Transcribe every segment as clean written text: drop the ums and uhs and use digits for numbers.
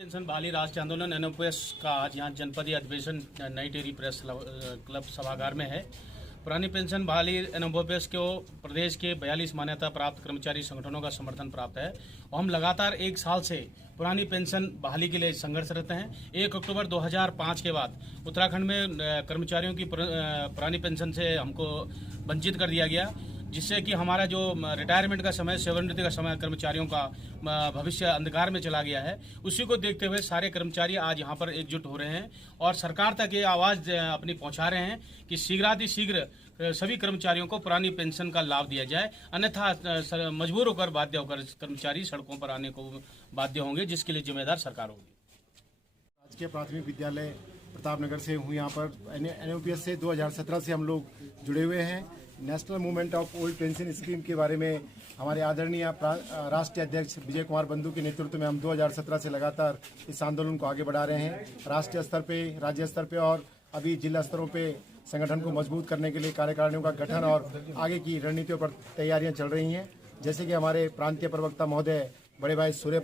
Pension बहाली राष्ट्रीय आंदोलन एनओपीएस का आज यहाँ जनपदीय अधिवेशन नई टेरी प्रेस क्लब सभागार में है। पुरानी पेंशन बहाली एनओपीएस को प्रदेश के 42 मान्यता प्राप्त कर्मचारी संगठनों का समर्थन प्राप्त है और हम लगातार 1 साल से पुरानी पेंशन बहाली के लिए संघर्षरत हैं। 1 अक्टूबर 2005 के बाद उत्तराखंड में कर्मचारियों की पुरानी पेंशन से हमको वंचित कर दिया गया, जिससे कि हमारा जो रिटायरमेंट का समय, सेवानिवृत्ति का समय कर्मचारियों का भविष्य अंधकार में चला गया है। उसी को देखते हुए सारे कर्मचारी आज यहाँ पर एकजुट हो रहे हैं और सरकार तक ये आवाज़ अपनी पहुँचा रहे हैं कि शीघ्र सभी कर्मचारियों को पुरानी पेंशन का लाभ दिया जाए, अन्यथा मजबूर होकर बाध्य होकर कर्मचारी सड़कों पर आने को बाध्य होंगे, जिसके लिए जिम्मेदार सरकार होगी। राजकीय प्राथमिक विद्यालय प्रतापनगर से हूँ। यहाँ पर एनओपीएस से 2017 से हम लोग जुड़े हुए हैं। National movement of old pension scheme के बारे में हमारे आदरणीय राष्ट्रीय अध्यक्ष विजय कुमार बंधु के नेतृत्व में हम 2017 से लगातार इस आंदोलन को आगे बढ़ा रहे हैं। राष्ट्रीय स्तर पे, राज्य स्तर पे और अभी जिला स्तरों पे संगठन को मजबूत करने के लिए कार्यकारिणियों का गठन और आगे की रणनीतियों पर तैयारियां चल रही हैं। जैसे कि हमारे प्रांतीय प्रवक्ता महोदय बड़े भाई सूर्य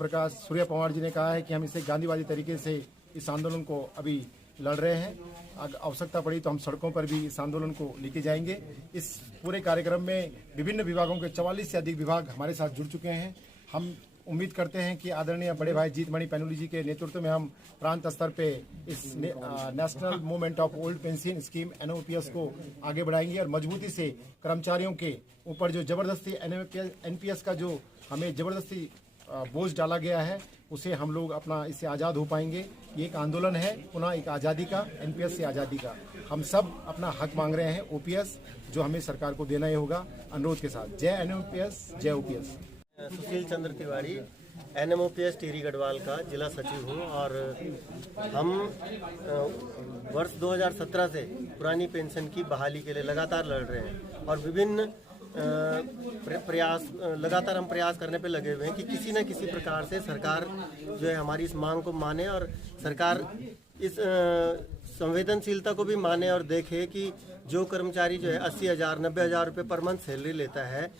पवार जी ने कहा है कि हम इसे गांधीवादी तरीके से इस आंदोलन को अभी लड़ रहे हैं। आवश्यकता पड़ी तो हम सड़कों पर भी इस आंदोलन को लेके जाएंगे। इस पूरे कार्यक्रम में विभिन्न विभागों के 44 से अधिक विभाग हमारे साथ जुड़ चुके हैं। हम उम्मीद करते हैं कि आदरणीय बड़े भाई जीतमणि पैनोली जी के नेतृत्व में हम प्रांत स्तर पे इस national movement of old pension scheme NOPS को आगे बढ़ाएंगे और मजबूती से कर्मचारियों के ऊपर जो जबरदस्ती एनपीएस का जो हमें जबरदस्ती बोझ डाला गया है, उसे हम लोग अपना इससे आज़ाद हो पाएंगे। ये एक आंदोलन है, पुनः एक आज़ादी का, एनपीएस से आज़ादी का। हम सब अपना हक मांग रहे हैं, ओपीएस जो हमें सरकार को देना ही होगा। अनुरोध के साथ जय एनओपीएस, जय ओपीएस। सुशील चंद्र तिवारी एनएमओपीएस टिहरी गढ़वाल का जिला सचिव हूँ और हम वर्ष 2017 से पुरानी पेंशन की बहाली के लिए लगातार लड़ रहे हैं और विभिन्न लगातार हम प्रयास करने पे लगे हुए हैं कि किसी न किसी प्रकार से सरकार जो है हमारी इस मांग को माने और सरकार इस संवेदनशीलता को भी माने और देखे कि जो कर्मचारी जो है 80,000 90,000 रुपये पर मंथ सैलरी लेता है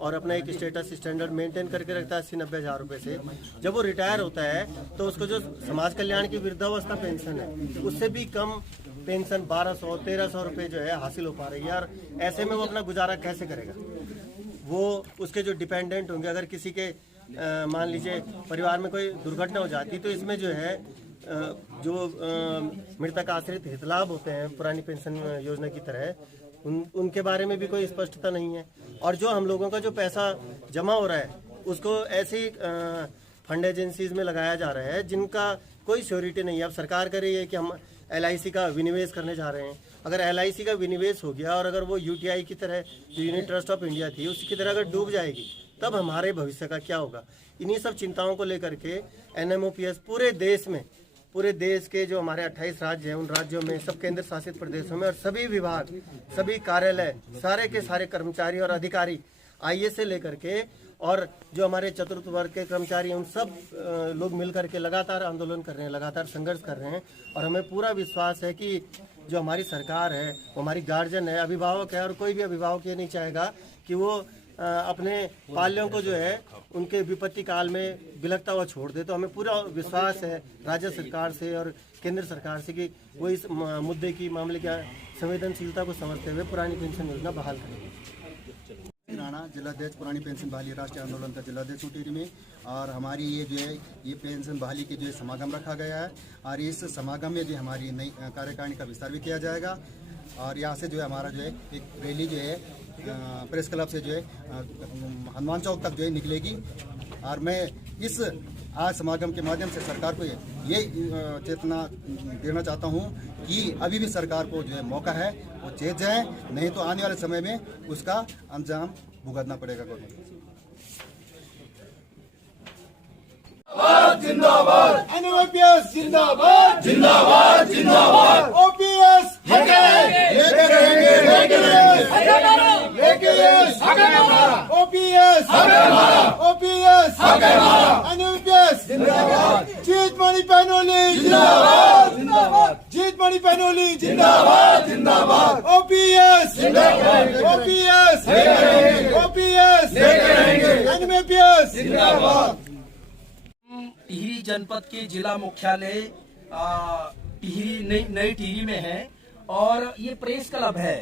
और अपना एक स्टेटस स्टैंडर्ड मेंटेन करके रखता है 80-90,000 रुपये से, जब वो रिटायर होता है तो उसको जो समाज कल्याण की वृद्धावस्था पेंशन है उससे भी कम पेंशन 1200-1300 रुपये जो है हासिल हो पा रही है। और ऐसे में वो अपना गुजारा कैसे करेगा? वो उसके जो डिपेंडेंट होंगे, अगर किसी के मान लीजिए परिवार में कोई दुर्घटना हो जाती तो इसमें जो है जो मृतक आश्रित हितलाभ होते हैं पुरानी पेंशन योजना की तरह उनके बारे में भी कोई स्पष्टता नहीं है। और जो हम लोगों का जो पैसा जमा हो रहा है उसको ऐसी फंड एजेंसीज में लगाया जा रहा है जिनका कोई श्योरिटी नहीं है। अब सरकार कह रही है कि हम LIC का विनिवेश करने जा रहे हैं। अगर LIC का विनिवेश हो गया और अगर वो UTI की तरह जो यूनिट ट्रस्ट ऑफ इंडिया थी उसकी तरह अगर डूब जाएगी तब हमारे भविष्य का क्या होगा? इन्हीं सब चिंताओं को लेकर के एनएमओपीएस पूरे देश के जो हमारे 28 राज्य हैं उन राज्यों में, सब केंद्र शासित प्रदेशों में और सभी विभाग, सभी कार्यालय, सारे के सारे कर्मचारी और अधिकारी IAS से लेकर के और जो हमारे चतुर्थ वर्ग के कर्मचारी हैं उन सब लोग मिलकर के लगातार आंदोलन कर रहे हैं, लगातार संघर्ष कर रहे हैं। और हमें पूरा विश्वास है कि जो हमारी सरकार है वो हमारी गार्जियन है, अभिभावक है और कोई भी अभिभावक ये नहीं चाहेगा कि वो अपने बाल्यों को जो है उनके विपत्ति काल में बिलखता हुआ छोड़ दे। तो हमें पूरा विश्वास है राज्य सरकार से और केंद्र सरकार से कि वो इस मुद्दे की मामले की संवेदनशीलता को समझते हुए पुरानी पेंशन योजना बहाल करेंगे। राणा जिलाध्यक्ष पुरानी पेंशन बहाली राष्ट्रीय आंदोलन का जिलाध्यक्ष टिहरी में, और हमारी ये जो है ये पेंशन बहाली के जो है समागम रखा गया है और इस समागम में जो हमारी नई कार्यकारिणी का विस्तार भी किया जाएगा। और यहाँ से जो है हमारा जो है एक रैली जो है प्रेस क्लब से जो है हनुमान चौक तक जो है निकलेगी। और मैं इस आज समागम के माध्यम से सरकार को ये चेतना देना चाहता हूँ कि अभी भी सरकार को जो है मौका है, वो चेत जाए, नहीं तो आने वाले समय में उसका अंजाम भुगतना पड़ेगा। जिंदाबाद एनओपीएस, जिंदाबाद जिंदाबाद जिंदाबाद। ओपीएस लेके रहेंगे, ओपीएस ओपीएस एनओपीएस जिंदाबाद। जीतमणि पैनोली जिंदाबाद जिंदाबाद, जीतमणि पैनोली जिंदाबाद जिंदाबाद। ओपीएस ओपीएस ओपीएस एनओपीएस जिंदाबाद। टिहरी जनपद के जिला मुख्यालय टिहरी नई टिहरी में है और ये प्रेस क्लब है।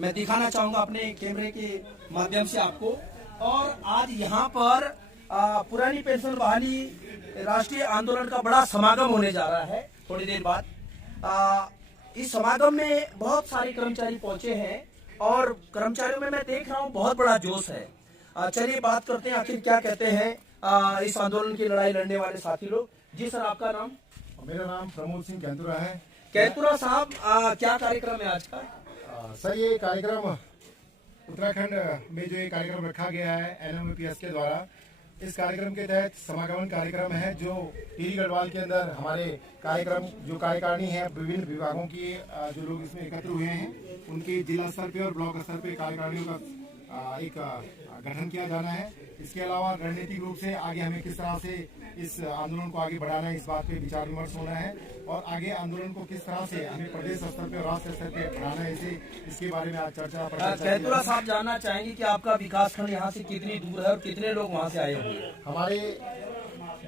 मैं दिखाना चाहूंगा अपने कैमरे के माध्यम से आपको। और आज यहाँ पर पुरानी पेंशन बहाली राष्ट्रीय आंदोलन का बड़ा समागम होने जा रहा है थोड़ी देर बाद। इस समागम में बहुत सारे कर्मचारी पहुंचे हैं और कर्मचारियों में मैं देख रहा हूँ बहुत बड़ा जोश है। चलिए बात करते हैं आखिर क्या कहते हैं इस आंदोलन की लड़ाई लड़ने वाले साथी लोग। जी सर, आपका नाम? मेरा नाम प्रमोद सिंह कैंतुरा है। कैंतुरा साहब, क्या कार्यक्रम है आज का? सर, ये कार्यक्रम उत्तराखंड में जो ये कार्यक्रम रखा गया है NMOPS के द्वारा, इस कार्यक्रम के तहत समागमन कार्यक्रम है जो टिहरी गढ़वाल के अंदर हमारे कार्यक्रम जो कार्यकारिणी है विभिन्न विभागों की जो लोग इसमें एकत्र हुए हैं उनके जिला स्तर पे और ब्लॉक स्तर पे कार्यकारिणियों का एक गठन किया जाना है। इसके अलावा रणनीतिक रूप से आगे हमें किस तरह से इस आंदोलन को आगे बढ़ाना है, इस बात पे विचार विमर्श होना है और आगे आंदोलन को किस तरह से हमें प्रदेश स्तर पे और राष्ट्र स्तर पे बढ़ाना है, इसके बारे में आज चर्चा। कैंतुरा साहब, जानना चाहेंगे कि आपका विकास खंड यहाँ से कितनी दूर है और कितने लोग वहाँ से आए होंगे? हमारे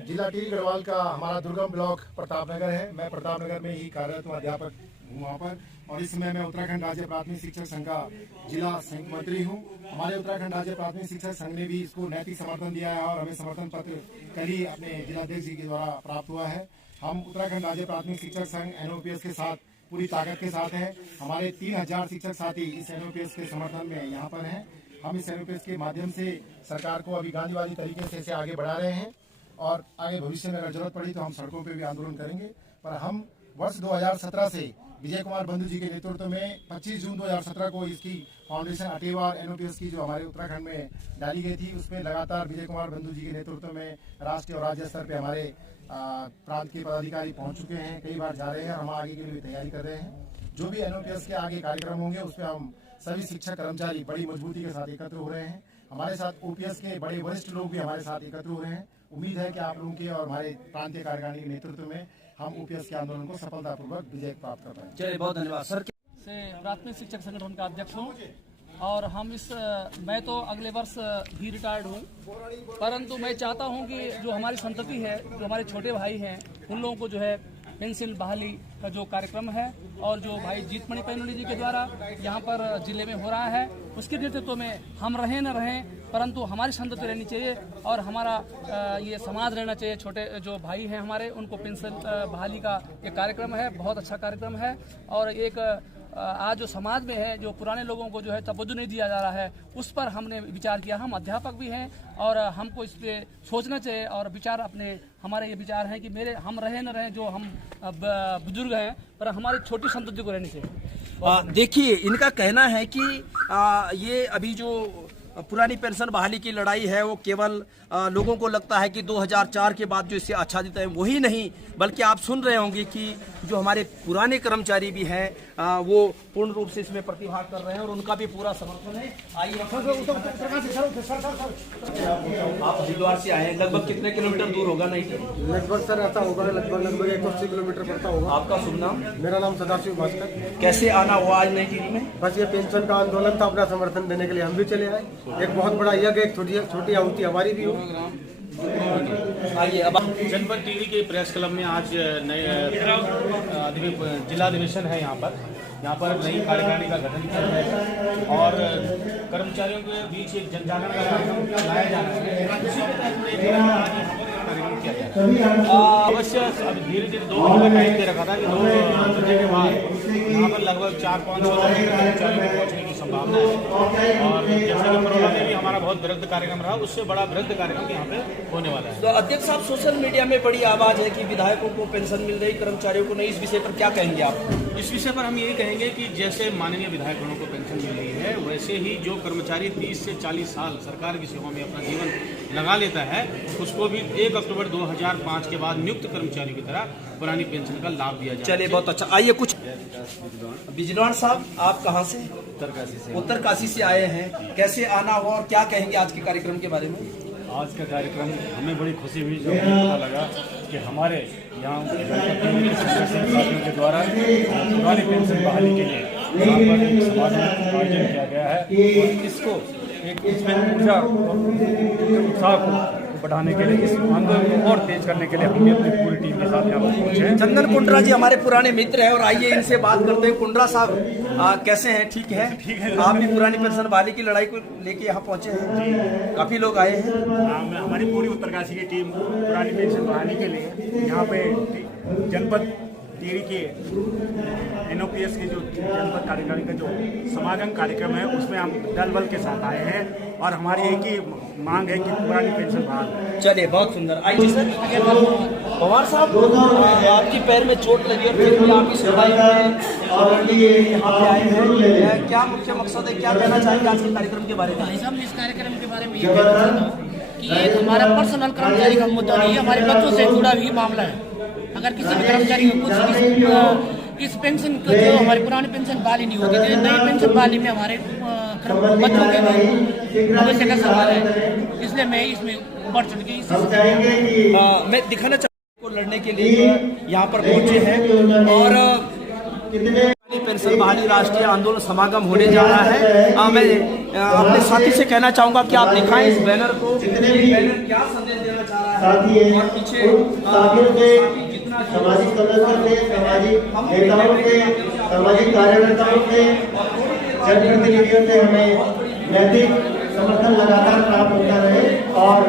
जिला टिहरी गढ़वाल का हमारा दुर्गम ब्लॉक प्रतापनगर है। मैं प्रतापनगर में ही कार्यरत हूँ, अध्यापक हूँ वहाँ पर। और इस समय मैं उत्तराखंड राज्य प्राथमिक शिक्षक संघ का जिला संयुक्त मंत्री हूँ। हमारे उत्तराखंड राज्य प्राथमिक शिक्षक संघ ने भी इसको नैतिक समर्थन दिया है और हमें समर्थन पत्र कल ही अपने जिलाध्यक्ष जी के द्वारा प्राप्त हुआ है। हम उत्तराखंड राज्य प्राथमिक शिक्षक संघ NMOPS के साथ पूरी ताकत के साथ है। हमारे 3000 शिक्षक साथी इस NMOPS के समर्थन में यहाँ पर हैं। हम इस NMOPS के माध्यम से सरकार को अभी गांधीवादी तरीके से इसे आगे बढ़ा रहे हैं और आगे भविष्य में अगर जरूरत पड़ी तो हम सड़कों पे भी आंदोलन करेंगे। पर हम वर्ष 2017 से विजय कुमार बंधु जी के नेतृत्व में 25 जून 2017 को इसकी फाउंडेशन अटेवा NMOPS की जो हमारे उत्तराखंड में डाली गई थी, उसमें लगातार विजय कुमार बंधु जी के नेतृत्व में राष्ट्रीय और राज्य स्तर पे हमारे प्रांत के पदाधिकारी पहुंच चुके हैं, कई बार जा रहे हैं और हम आगे के लिए भी तैयारी कर रहे हैं। जो भी NMOPS के आगे कार्यक्रम होंगे उसमें हम सभी शिक्षक कर्मचारी बड़ी मजबूती के साथ एकत्र हो रहे हैं। हमारे साथ OPS के बड़े वरिष्ठ लोग भी हमारे साथ एकत्र हो रहे हैं। उम्मीद है कि आप लोगों के और हमारे प्रांतीय कार्यकारिणी के नेतृत्व में हम OPS के आंदोलन को सफलतापूर्वक विजय प्राप्त कर पाएंगे। चलिए, बहुत धन्यवाद सर। से प्राथमिक शिक्षक संगठन का अध्यक्ष हूँ और मैं तो अगले वर्ष भी रिटायर्ड हूँ, परंतु मैं चाहता हूँ कि जो हमारी संतति है, जो हमारे छोटे भाई हैं, उन लोगों को जो है पेंशन बहाली का जो कार्यक्रम है और जो भाई जीतमणि पैनुली जी के द्वारा यहाँ पर जिले में हो रहा है, उसके नेतृत्व में हम रहें न रहें, परंतु हमारी संतति रहनी चाहिए और हमारा ये समाज रहना चाहिए। छोटे जो भाई हैं हमारे, उनको पेंशन बहाली का ये कार्यक्रम है, बहुत अच्छा कार्यक्रम है। और एक आज जो समाज में है, जो पुराने लोगों को जो है तवज्जो नहीं दिया जा रहा है, उस पर हमने विचार किया। हम अध्यापक भी हैं और हमको इस पे सोचना चाहिए और विचार हमारे ये विचार हैं कि हम रहें न रहें, जो हम बुजुर्ग हैं, पर हमारी छोटी संतति को रहनी चाहिए। देखिए, इनका कहना है कि ये अभी जो पुरानी पेंशन बहाली की लड़ाई है वो केवल लोगों को लगता है कि 2004 के बाद जो इससे आच्छादित है वही नहीं, बल्कि आप सुन रहे होंगे कि जो हमारे पुराने कर्मचारी भी हैं वो पूर्ण रूप से इसमें प्रतिभाग कर रहे हैं और उनका भी पूरा समर्थन है। आइए, आप हरिद्वार से आए हैं, लगभग कितने किलोमीटर दूर होगा? नहीं, लगभग सर ऐसा होगा, लगभग 180 किलोमीटर पड़ता होगा। आपका शुभ नाम? मेरा नाम सदाशिव भास्कर। कैसे आना हुआ आज नई टिहरी में? बस ये पेंशन का आंदोलन था, अपना समर्थन देने के लिए हम भी चले आए। एक बहुत बड़ा यज्ञ, एक छोटी आहुति हमारी भी हो। आइए, अब जनपद टिहरी के प्रेस क्लब में आज जिला अधिवेशन है। यहाँ पर नई कार्यकारिणी का गठन किया है और कर्मचारियों के बीच एक जन जागरण का कार्यक्रम लाया जा रहा है। उसी के तहत कार्यक्रम किया जा रहा है। अवश्य अब धीरे धीरे 2 घंटे टाइम दे रखा था कि 2 बजे के बाद यहाँ पर लगभग 4-5 कर्मचारियों को पहुँचने की संभावना है। और जैसा कि कोरोना में भी हमारा बहुत वृहद कार्यक्रम रहा, उससे बड़ा वृहद कार्यक्रम यहाँ पे होने वाला है। तो अध्यक्ष साहब, सोशल मीडिया में बड़ी आवाज है कि विधायकों को पेंशन मिल रही, कर्मचारियों को नहीं, इस विषय पर क्या कहेंगे आप? इस विषय पर हम यही कहेंगे कि जैसे माननीय विधायकों को पेंशन मिल रही है, वैसे ही जो कर्मचारी 30 से 40 साल सरकार की सेवा में अपना जीवन लगा लेता है, उसको भी 1 अक्टूबर 2005 के बाद नियुक्त कर्मचारियों की तरह पुरानी पेंशन का लाभ दिया जाए। चलिए, बहुत अच्छा। आइए, कुछ बिजनौर साहब, आप कहाँ से? उत्तरकाशी से आए हैं। कैसे आना हुआ और क्या कहेंगे आज के कार्यक्रम के बारे में? आज का कार्यक्रम हमें बड़ी खुशी हुई जब पता लगा कि हमारे यहाँ साथियों के द्वारा पुरानी पेंशन बहाली के लिए यहाँ पर एक समारोह का आयोजन किया गया है और इसको एक इसमें ऊर्जा और उत्साह को बढ़ाने के लिए, इस आंदोलन को और तेज करने के लिए हम भी अपनी पूरी टीम के साथ यहाँ पर पहुंचे हैं। चंदन कुंड्रा जी हमारे पुराने मित्र हैं और आइए इनसे बात करते हैं। कुंड्रा साहब कैसे हैं? ठीक है। आप भी पुरानी पेंशन बहाली की लड़ाई को लेके यहाँ पहुंचे हैं, काफी लोग आए हैं। हमारी पूरी उत्तरकाशी की टीम पुरानी पेंशन बहाली के लिए यहाँ पे जनपद टिहरी के NOPS के जो जनपद कार्यकारिणी का जो समागम कार्यक्रम है उसमें हम दल बल के साथ आए हैं और हमारी एक ही मांग है कि पुरानी पेंशन बहाल। चलिए, बहुत सुंदर। आइए सर। पवार साहब, आपकी पैर में चोट लगी और फिर भी आप इस लड़ाई में और यहाँ पे आए हैं, क्या मुख्य मकसद है, क्या कहना चाहेंगे आज के कार्यक्रम के बारे में? हम इस कार्यक्रम के बारे में ये कहना चाहता हूँ कि ये हमारा पर्सनल कर्मचारी का मुद्दा नहीं है, हमारे बच्चों से जुड़ा भी मामला है। अगर किसी भी कर्मचारी को कुछ इस पेंशन को जो हमारी पुरानी पेंशन बहाली नहीं होगी तो नई पेंशन बहाली में हमारे बच्चों के भविष्य का सवाल है, इसलिए मैं इसमें बढ़ चढ़ के मैं दिखाना चाहूँ को लड़ने के लिए यहाँ पर पहुंचे हैं और पेंशन बहाली राष्ट्रीय आंदोलन समागम होने जा रहा है। मैं अपने साथी से कहना चाहूंगा कि आप दिखाएं इस बैनर को, बैनर क्या संदेश देना चाह रहा है और पीछे सामाजिक सदस्यों से, सामाजिक नेताओं से, सामाजिक कार्यकर्ताओं से, जनप्रतिनिधियों से हमें नैतिक समर्थन लगातार प्राप्त होता रहे और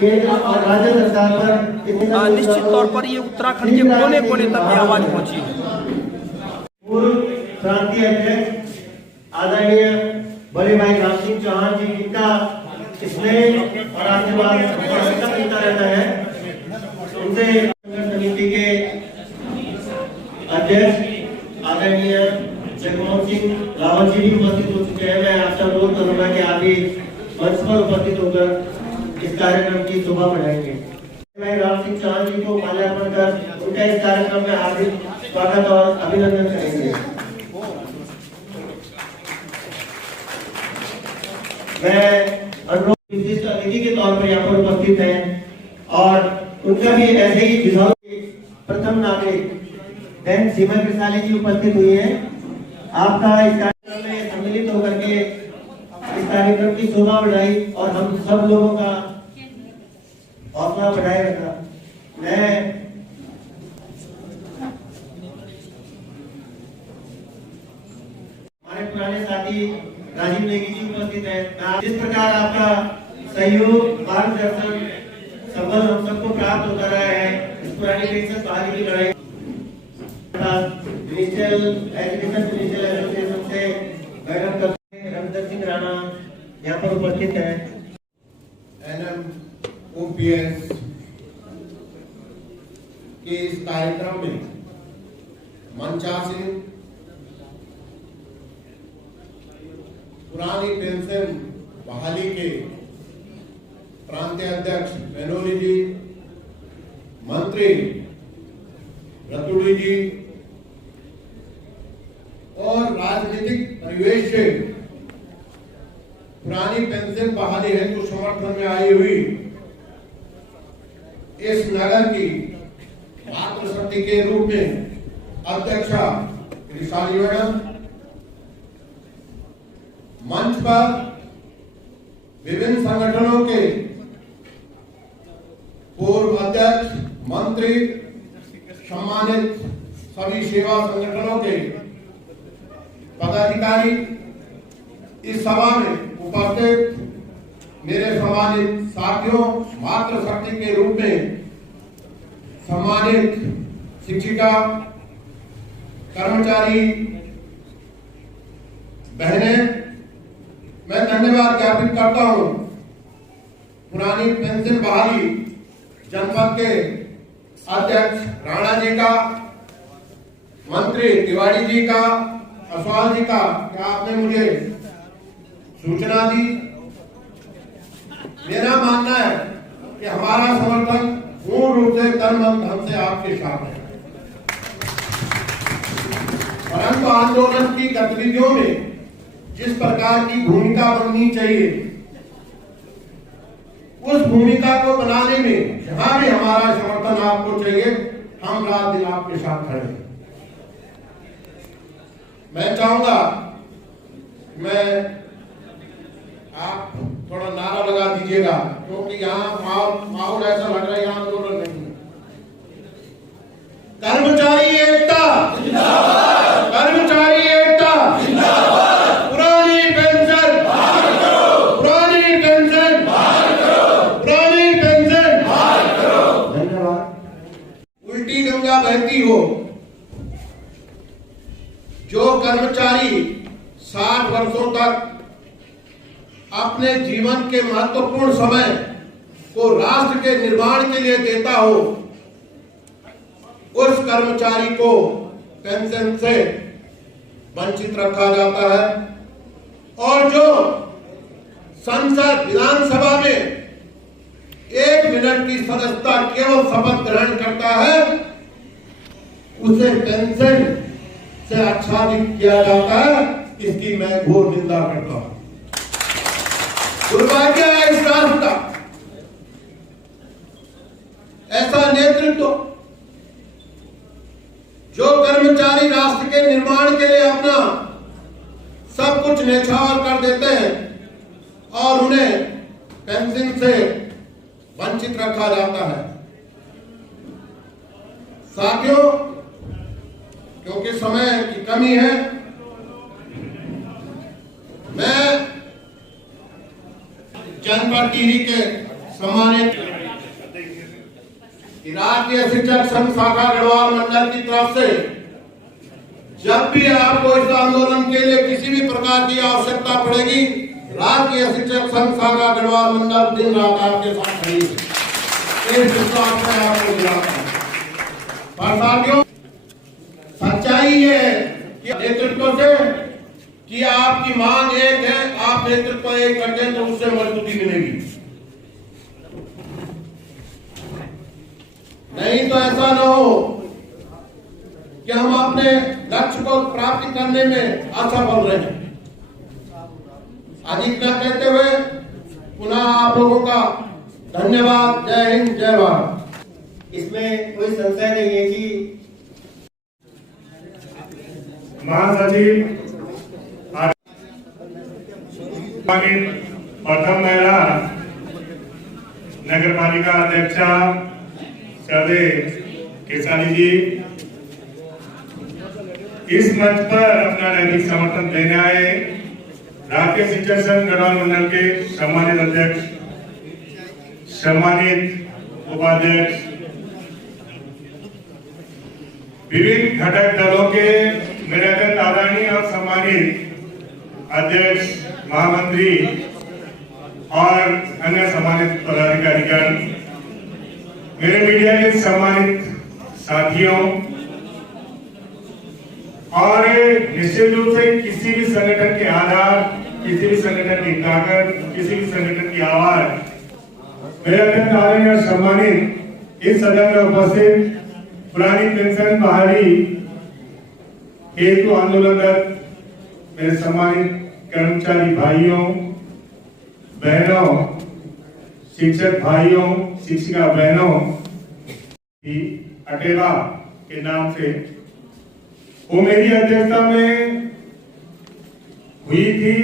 केंद्र और राज्य सरकार पर निश्चित तौर पर ये उत्तराखंड के कोने कोने तक ये आवाज पहुंची है। पूर्व प्रांतीय अध्यक्ष आदरणीय बड़े भाई राम सिंह चौहान जी, जिनका स्नेह और आशीर्वाद मिलता रहता है, उनसे समिति के अध्यक्ष आदरणीय जगमोहन सिंह रावत जी भी उपस्थित हो चुके हैं। मैं आपसे अनुरोध करूंगा कि आप भी मंच पर उपस्थित होकर इस कार्यक्रम की शोभा बढ़ाएंगे। मैं राम सिंह चौहान जी को माल्यार्पण कर उनका इस कार्यक्रम में हार्दिक स्वागत और अभिनंदन करेंगे। मैं अनुरोध विशिष्ट अतिथि के तौर पर यहाँ पर उपस्थित हैं और उनका भी ऐसे ही विभाग के प्रथम नागरिक बहन सीमा कृषाली जी उपस्थित हुई है। आपका इस कार्यक्रम में सम्मिलित होकर के इस कार्यक्रम की शोभा बढ़ाई और हम सब लोगों का हौसला बढ़ाए रखा। मैं हमारे पुराने साथी राजीव नेगी जी उपस्थित है। जिस प्रकार आपका सहयोग, मार्गदर्शन, संबल हम सबको प्राप्त होता रहा है इस पुरानी पेंशन बहाली की लड़ाई मिनिस्ट्रियल एजुकेशन मिनिस्ट्रियल एसोसिएशन से मैडम रविंदर सिंह राणा यहाँ पर उपस्थित है। NMOPS के इस कार्यक्रम में मंचासीन पुरानी पेंशन बहाली के प्रांतीय अध्यक्ष बेनोली जी, मंत्री रतुड़ी जी और राजनीतिक परिवेश से पुरानी पेंशन बहाली हेतु समर्थन में आई हुई इस नगर की मातृशक्ति के रूप में अध्यक्षा कृषाली मैडम, मंच पर विभिन्न संगठनों के पूर्व अध्यक्ष, मंत्री, सम्मानित सभी सेवा संगठनों के पदाधिकारी, इस सभा में उपस्थित मेरे सम्मानित साथियों, मातृशक्ति के रूप में सम्मानित शिक्षिका, कर्मचारी बहनें, मैं धन्यवाद ज्ञापित करता हूं पुरानी पेंशन बहाली जनपद के अध्यक्ष राणा जी का, मंत्री तिवारी जी का, असवाल जी का, क्या आपने मुझे सूचना दी। मेरा मानना है कि हमारा समर्थन पूर्ण रूप से तन मन धन से आपके साथ है, परंतु आंदोलन की गतिविधियों में जिस प्रकार की भूमिका बननी चाहिए उस भूमिका को बनाने में जहां भी हमारा समर्थन आपको चाहिए, हम रात दिन आपके साथ खड़े हैं। मैं चाहूंगा मैं आप थोड़ा नारा लगा दीजिएगा, क्योंकि यहाँ माहौल ऐसा लग रहा है यहाँ आंदोलन नहीं है। कर्मचारी एकता जिंदाबाद, कर्मचारी एकता जिंदाबाद, पुरानी पेंशन बहाल करो, पुरानी पेंशन बहाल करो, पुरानी पेंशन बहाल करो। धन्यवाद। उल्टी गंगा बहती हो, जो कर्मचारी 60 वर्षों तक अपने जीवन के महत्वपूर्ण समय को राष्ट्र के निर्माण के लिए देता हो, उस कर्मचारी को पेंशन से वंचित रखा जाता है। और जो संसद विधानसभा में 1 मिनट की सदस्यता केवल शपथ ग्रहण करता है, उसे पेंशन से आच्छादित किया जाता है। इसकी मैं घोर निंदा करता हूं। दुर्भाग्य है इस राष्ट्र का, ऐसा नेतृत्व जो कर्मचारी राष्ट्र के निर्माण के लिए अपना सब कुछ न्यौछावर कर देते हैं और उन्हें पेंशन से वंचित रखा जाता है। साथियों, क्योंकि समय की कमी है, मैं जनपद टिहरी के सम्मानित राष्ट्रीय शिक्षक संघ शाखा गढ़वाल मंडल की तरफ से जब भी आपको इस आंदोलन के लिए किसी भी प्रकार की आवश्यकता पड़ेगी, राष्ट्रीय शिक्षक संघ शाखा गढ़वाल मंडल दिन रात आपके साथ खड़ी है। इस विश्वास में आपको दिलाता हूं। और साथियों, सच्चाई ये है कि नेतृत्व से कि आपकी मांग एक है, आप नेतृत्व एक करते हैं तो उससे मजबूती मिलेगी। नहीं तो ऐसा न हो कि हम अपने लक्ष्य को प्राप्त करने में असफल रहे। अधिक न कहते हुए पुनः आप लोगों का धन्यवाद। जय हिंद, जय भारत। इसमें कोई संशय नहीं है कि महासचिव प्रथम महिला नगर पालिका अध्यक्षा श्रद्धे केसानी जी इस मंच पर अपना नैतिक समर्थन देने आए। राष्ट्रीय शिक्षक संघ गढ़वाल मंडल के सम्मानित अध्यक्ष, सम्मानित उपाध्यक्ष, विभिन्न घटक दलों के मेरे अत्यंत आदरणीय और सम्मानित अध्यक्ष, महामंत्री और अन्य सम्मानित पदाधिकारीगण, मेरे मीडिया के सम्मानित साथियों, और निश्चित रूप से किसी भी संगठन के आधार, किसी भी संगठन की ताकत, किसी भी संगठन की आवाज मेरे अत्यंत आदरणीय और सम्मानित इस सदन में उपस्थित पुरानी पेंशन बहाली हेतु आंदोलनरत मेरे सम्मानित कर्मचारी भाइयों बहनों, शिक्षक भाइयों, शिक्षिका बहनों की अटेवा के नाम से वो मेरी अध्यक्षता में हुई थी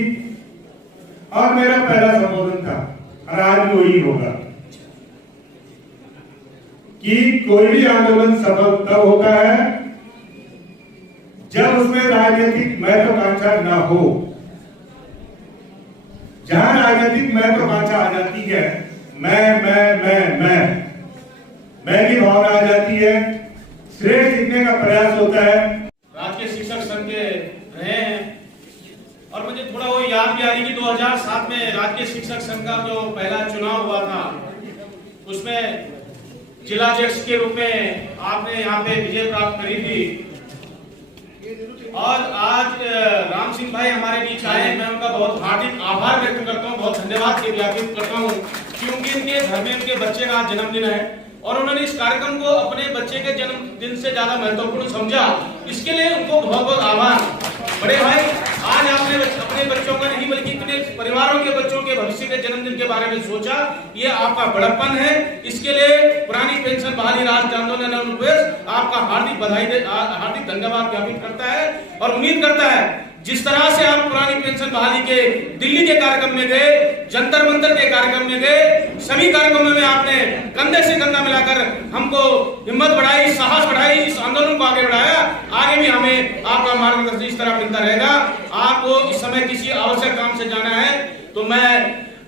और मेरा पहला संबोधन था और आज भी वही होगा कि कोई भी आंदोलन सफल तब होता है जब उसमें राजनीतिक महत्वाकांक्षा न हो। जहां राजनीतिक महत्वाकांक्षा आ जाती है, मैं की भावना आ जाती है, श्रेय सीखने का प्रयास होता है। राष्ट्रीय शिक्षक संघ के रहे हैं और मुझे थोड़ा वो याद भी आ रही कि 2007 में राष्ट्रीय शिक्षक संघ का जो पहला चुनाव हुआ था, उसमें जिलाध्यक्ष के रूप में आपने यहाँ पे विजय प्राप्त करी थी। और आज राम सिंह भाई हमारे बीच आए, मैं उनका बहुत हार्दिक आभार व्यक्त करता हूँ, बहुत धन्यवाद ज्ञापित करता हूँ, क्योंकि इनके घर में उनके बच्चे का आज जन्मदिन है और उन्होंने इस कार्यक्रम को अपने बच्चे के जन्मदिन से ज्यादा महत्वपूर्ण समझा। इसके लिए उनको बहुत बहुत आभार। बड़े भाई, आज आपने अपने बच्चों का नहीं बल्कि इतने परिवारों के बच्चों के भविष्य के जन्मदिन के बारे में सोचा, ये आपका बड़प्पन है। इसके लिए पुरानी पेंशन बहाली राष्ट्रीय आंदोलन आपका हार्दिक बधाई, हार्दिक धन्यवाद ज्ञापित करता है और उम्मीद करता है जिस तरह से आप पुरानी पेंशन बहाली के दिल्ली के कार्यक्रम में गए, जंतर मंतर के कार्यक्रम में गए, सभी कार्यक्रमों में आपने कंधे से कंधा मिलाकर हमको हिम्मत बढ़ाई, साहस बढ़ाई, इस आंदोलन को आगे बढ़ाया। आगे भी हमें आपका मार्गदर्शन इस तरह मिलता रहेगा। आपको इस समय किसी आवश्यक काम से जाना है तो मैं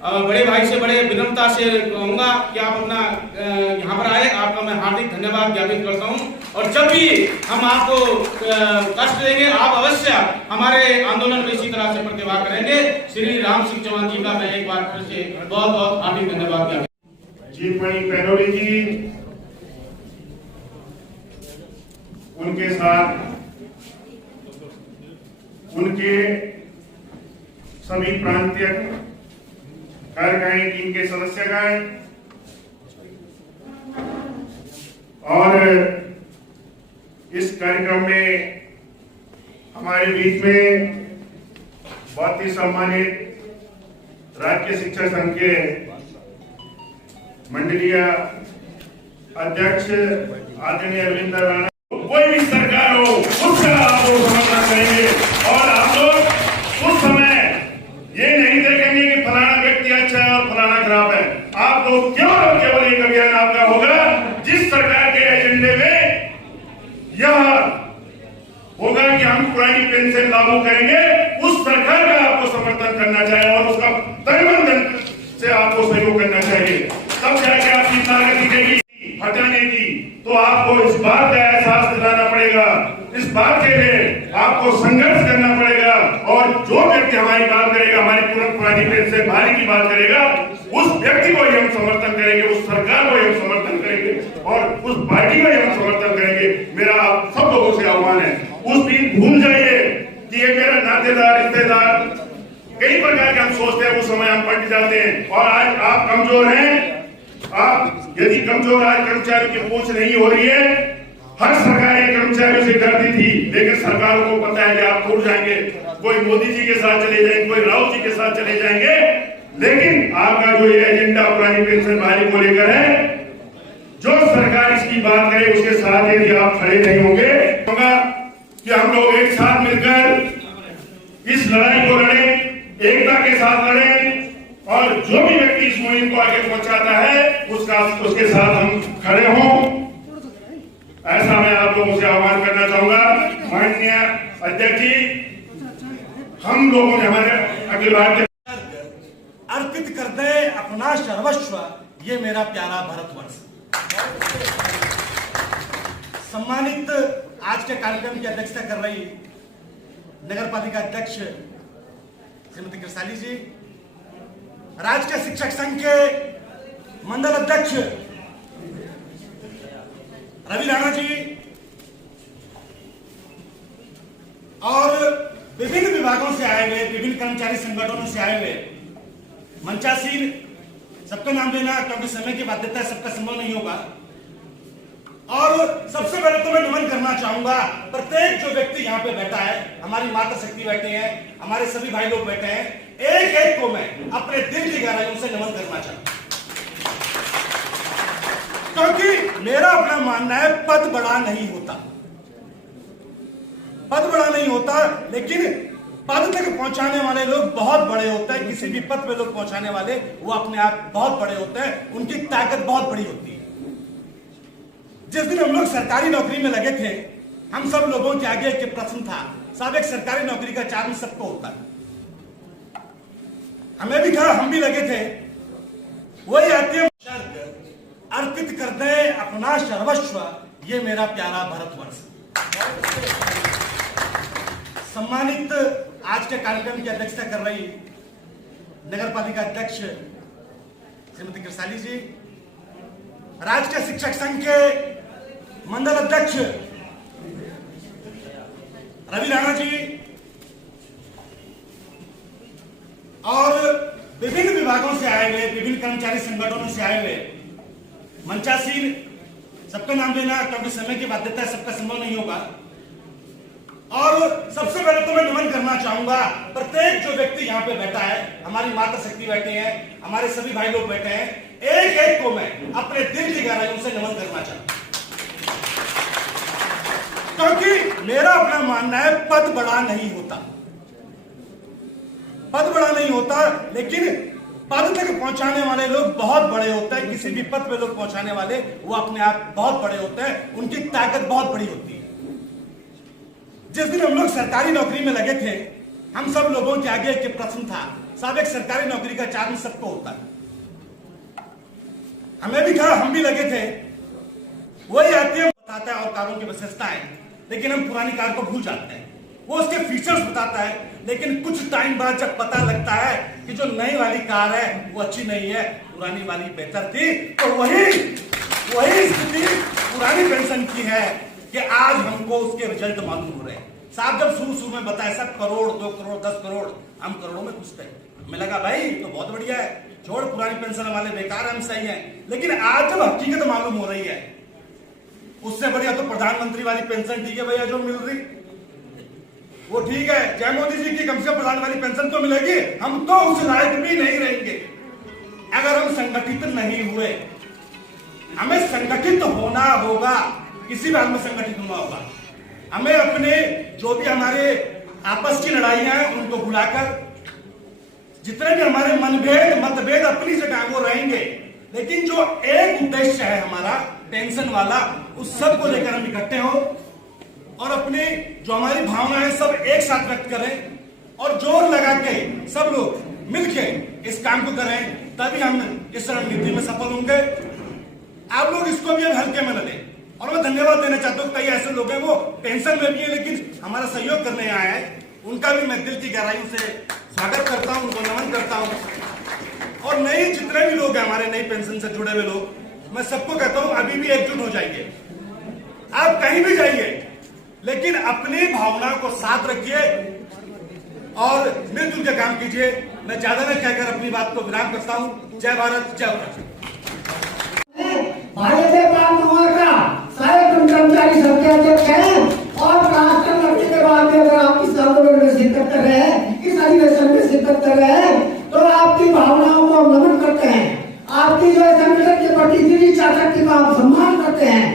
बड़े भाई से बड़े विनम्रता से कहूंगा कि आप अपना यहाँ पर आए। आपका मैं हार्दिक धन्यवाद ज्ञापित करता हूँ। और जब भी हम आपको कष्ट देंगे, आप अवश्य हमारे आंदोलन में इसी तरह से प्रतिभाग करेंगे। श्री राम सिंह चौहान जी का मैं एक बार फिर से बहुत बहुत हार्दिक धन्यवाद ज्ञापित। जीतमणि पैरोली जी, उनके साथ उनके सभी प्रांतीय कार्यकारिणी टीम के सदस्यगण और इस कार्यक्रम में हमारे बीच में बहुत ही सम्मानित राज्य शिक्षक संघ के मंडलीय अध्यक्ष आदरणीय अरविंद राणा, कोई भी सरकार हो उसका आप लोग समर्थन करेंगे। और आप लोग उस समय ये नहीं देखेंगे कि फलाना व्यक्ति अच्छा है और फलाना खराब है। आप लोग केवल एक अभियान आपका होगा जिस सरकार के एजेंडे में यह होगा कि हम पुरानी पेंशन लागू करेंगे, उस सरकार का आपको समर्थन करना चाहिए और उसका तन से आपको सहयोग करना चाहिए। तब जाके आपकी ताकत दिखेगी हटाने की। तो आपको इस बात का एहसास दिलाना पड़ेगा, इस बात के लिए आपको संघर्ष करना पड़ेगा। और जो व्यक्ति हमारी बात करेगा, हमारी पुरानी पेंशन बहाली की बात करेगा, उस व्यक्ति को ही हम समर्थन करेंगे, उस सरकार को ही हम समर्थन करेंगे और उस पार्टी को ही हम समर्थन करेंगे। मेरा आप सब लोगों से आह्वान है, उस दिन भूल जाइए कि ये मेरा नातेदार, रिश्तेदार, कई प्रकार के हम सोचते हैं, उस समय हम पट जाते हैं। और आज आप कमजोर हैं। आप यदि कमजोर आज कर्मचारियों की पूछ नहीं हो रही है, हर सरकार कर्मचारियों से डरती थी, लेकिन सरकारों को पता है कि आप टूट जाएंगे। कोई मोदी जी के साथ चले जाएंगे, कोई राहुल जी के साथ चले जाएंगे, लेकिन आपका जो ये एजेंडा पुरानी पेंशन बहाली को लेकर है, जो सरकार इसकी बात करे उसके साथ यदि आप खड़े नहीं होंगे, होगा कि हम लोग एक साथ मिलकर इस लड़ाई को लड़े, एकता के साथ लड़े और जो भी व्यक्ति इस मुहिम को आगे पहुंचाता है उसके साथ हम खड़े हों। ऐसा मैं आप लोगों से आह्वान करना चाहूंगा। माननीय अध्यक्ष जी, हम लोगों ने हमारे अखिल भारतीय अर्पित कर दे अपना सर्वस्व, ये मेरा प्यारा भारतवर्ष। सम्मानित आज के कार्यक्रम की अध्यक्षता कर रही नगर पालिका अध्यक्ष श्रीमती कृषाली जी, राज्य के शिक्षक संघ के मंडल अध्यक्ष रवि राणा जी और विभिन्न विभागों से आए हुए, विभिन्न कर्मचारी संगठनों से आए हुए मंचासीन, सबका नाम लेना क्योंकि समय की बाध्यता है, सबका संभव नहीं होगा। और सबसे पहले तो मैं नमन करना चाहूंगा प्रत्येक जो व्यक्ति यहाँ पे बैठा है, हमारी माता शक्ति बैठे हैं, हमारे सभी भाई लोग बैठे हैं, एक एक को मैं अपने दिल की गहराइयों से नमन करना चाहूंगा। क्योंकि मेरा अपना मानना है पद बड़ा नहीं होता, पद बड़ा नहीं होता, लेकिन पद तक पहुंचाने वाले लोग बहुत बड़े होते हैं। किसी भी पद पे लोग पहुंचाने वाले वो अपने आप बहुत बड़े होते हैं, उनकी ताकत बहुत बड़ी होती है। जिस दिन हम लोग सरकारी नौकरी में लगे थे, हम सब लोगों के आगे एक प्रश्न था, साहब एक सरकारी नौकरी का चार्म सबको होता है, हमें भी था, हम भी लगे थे। वही आती है, अर्पित कर दे अपना सर्वस्व, ये मेरा प्यारा भारतवर्ष। सम्मानित आज के कार्यक्रम की अध्यक्षता कर रही नगर पालिका अध्यक्ष श्रीमती कृषाली जी, राज्य के शिक्षक संघ के मंडल अध्यक्ष रवि राणा जी और विभिन्न विभागों से आए हुए, विभिन्न कर्मचारी संगठनों से आए हुए मंचासीन, सबका नाम लेना क्योंकि समय की बाध्यता है, सबका संभव नहीं होगा। और सबसे पहले तो मैं नमन करना चाहूंगा प्रत्येक जो व्यक्ति यहाँ पे बैठा है, हमारी माता शक्ति बैठे हैं, हमारे सभी भाई लोग बैठे हैं, एक एक को मैं अपने दिल की गहराइयों से नमन करना चाहूंगा। क्योंकि मेरा अपना मानना है पद बड़ा नहीं होता, पद बड़ा नहीं होता, लेकिन पद तक पहुंचाने वाले लोग बहुत बड़े होते हैं। किसी भी पद पे लोग पहुंचाने वाले वो अपने आप बहुत बड़े होते हैं, उनकी ताकत बहुत बड़ी होती है। जिस दिन हम लोग सरकारी नौकरी में लगे थे, हम सब लोगों के आगे एक प्रश्न था, साहब एक सरकारी नौकरी का चार्ज सबको होता है, हमें भी था, हम भी लगे थे। वही आती है बताता है और कारों की विशेषताएं, लेकिन हम पुरानी कार को भूल जाते हैं। वो उसके फीचर्स बताता है, लेकिन कुछ टाइम बाद जब पता लगता है कि जो नई वाली कार है वो अच्छी नहीं है, पुरानी वाली बेहतर थी, तो वही स्थिति पुरानी पेंशन की है कि आज हमको उसके रिजल्ट मालूम हो रहे हैं। साहब जब शुरू में बताया सब करोड़ 2 करोड़ 10 करोड़, हम करोड़ों में खुश थे। हमें लगा भाई तो बहुत बढ़िया है, छोड़ पुरानी पेंशन वाले बेकार, हम सही हैं। लेकिन आज जब हकीकत मालूम हो रही है, उससे बढ़िया तो प्रधानमंत्री वाली पेंशन ठीक है भैया जो मिल रही, वो ठीक है। जय मोदी जी की कम से कम प्रधान वाली पेंशन तो मिलेगी, हम तो उस लायक भी नहीं रहेंगे अगर हम संगठित नहीं हुए। हमें संगठित होना होगा, किसी भी हाल में संगठित होना होगा। हमें अपने जो भी हमारे आपस की लड़ाइयां हैं उनको भुलाकर, जितने भी हमारे मनभेद मतभेद अपनी जगह वो रहेंगे, लेकिन जो एक उद्देश्य है हमारा पेंशन वाला, उस सब को लेकर हम इकट्ठे हो और अपने जो हमारी भावनाएं सब एक साथ व्यक्त करें और जोर लगा के सब लोग मिलके इस काम को करें, तभी हम इस रणनीति में सफल होंगे। आप लोग इसको भी हल्के में न लें। और मैं धन्यवाद देना चाहता हूँ, कई ऐसे लोग हैं वो पेंशन में भी है लेकिन हमारा सहयोग करने आए हैं, उनका भी मैं दिल की गहराइयों से स्वागत करता हूँ, उनको नमन करता हूँ। और नए जितने भी लोग हैं हमारे नई पेंशन से जुड़े हुए लोग, मैं सबको कहता हूँ अभी भी एकजुट हो जाइए। आप कहीं भी जाइए लेकिन अपनी भावना को साथ रखिए और मिलजुल के काम कीजिए। मैं ज्यादा न कहकर अपनी बात को विराम करता हूँ। जय भारत, जय भारत। भारत से प्राप्त हुआ का सारे कर्मचारी सबके अध्यक्ष हैं और राष्ट्र करने के बाद भी अगर आप इस आंदोलन में शिरकत कर रहे हैं, इस अधिवेशन में शिरकत कर रहे हैं, तो आपकी भावनाओं को हम नमन करते हैं, आपकी जो है संगठन के प्रति दिली चाहती का हम सम्मान करते हैं।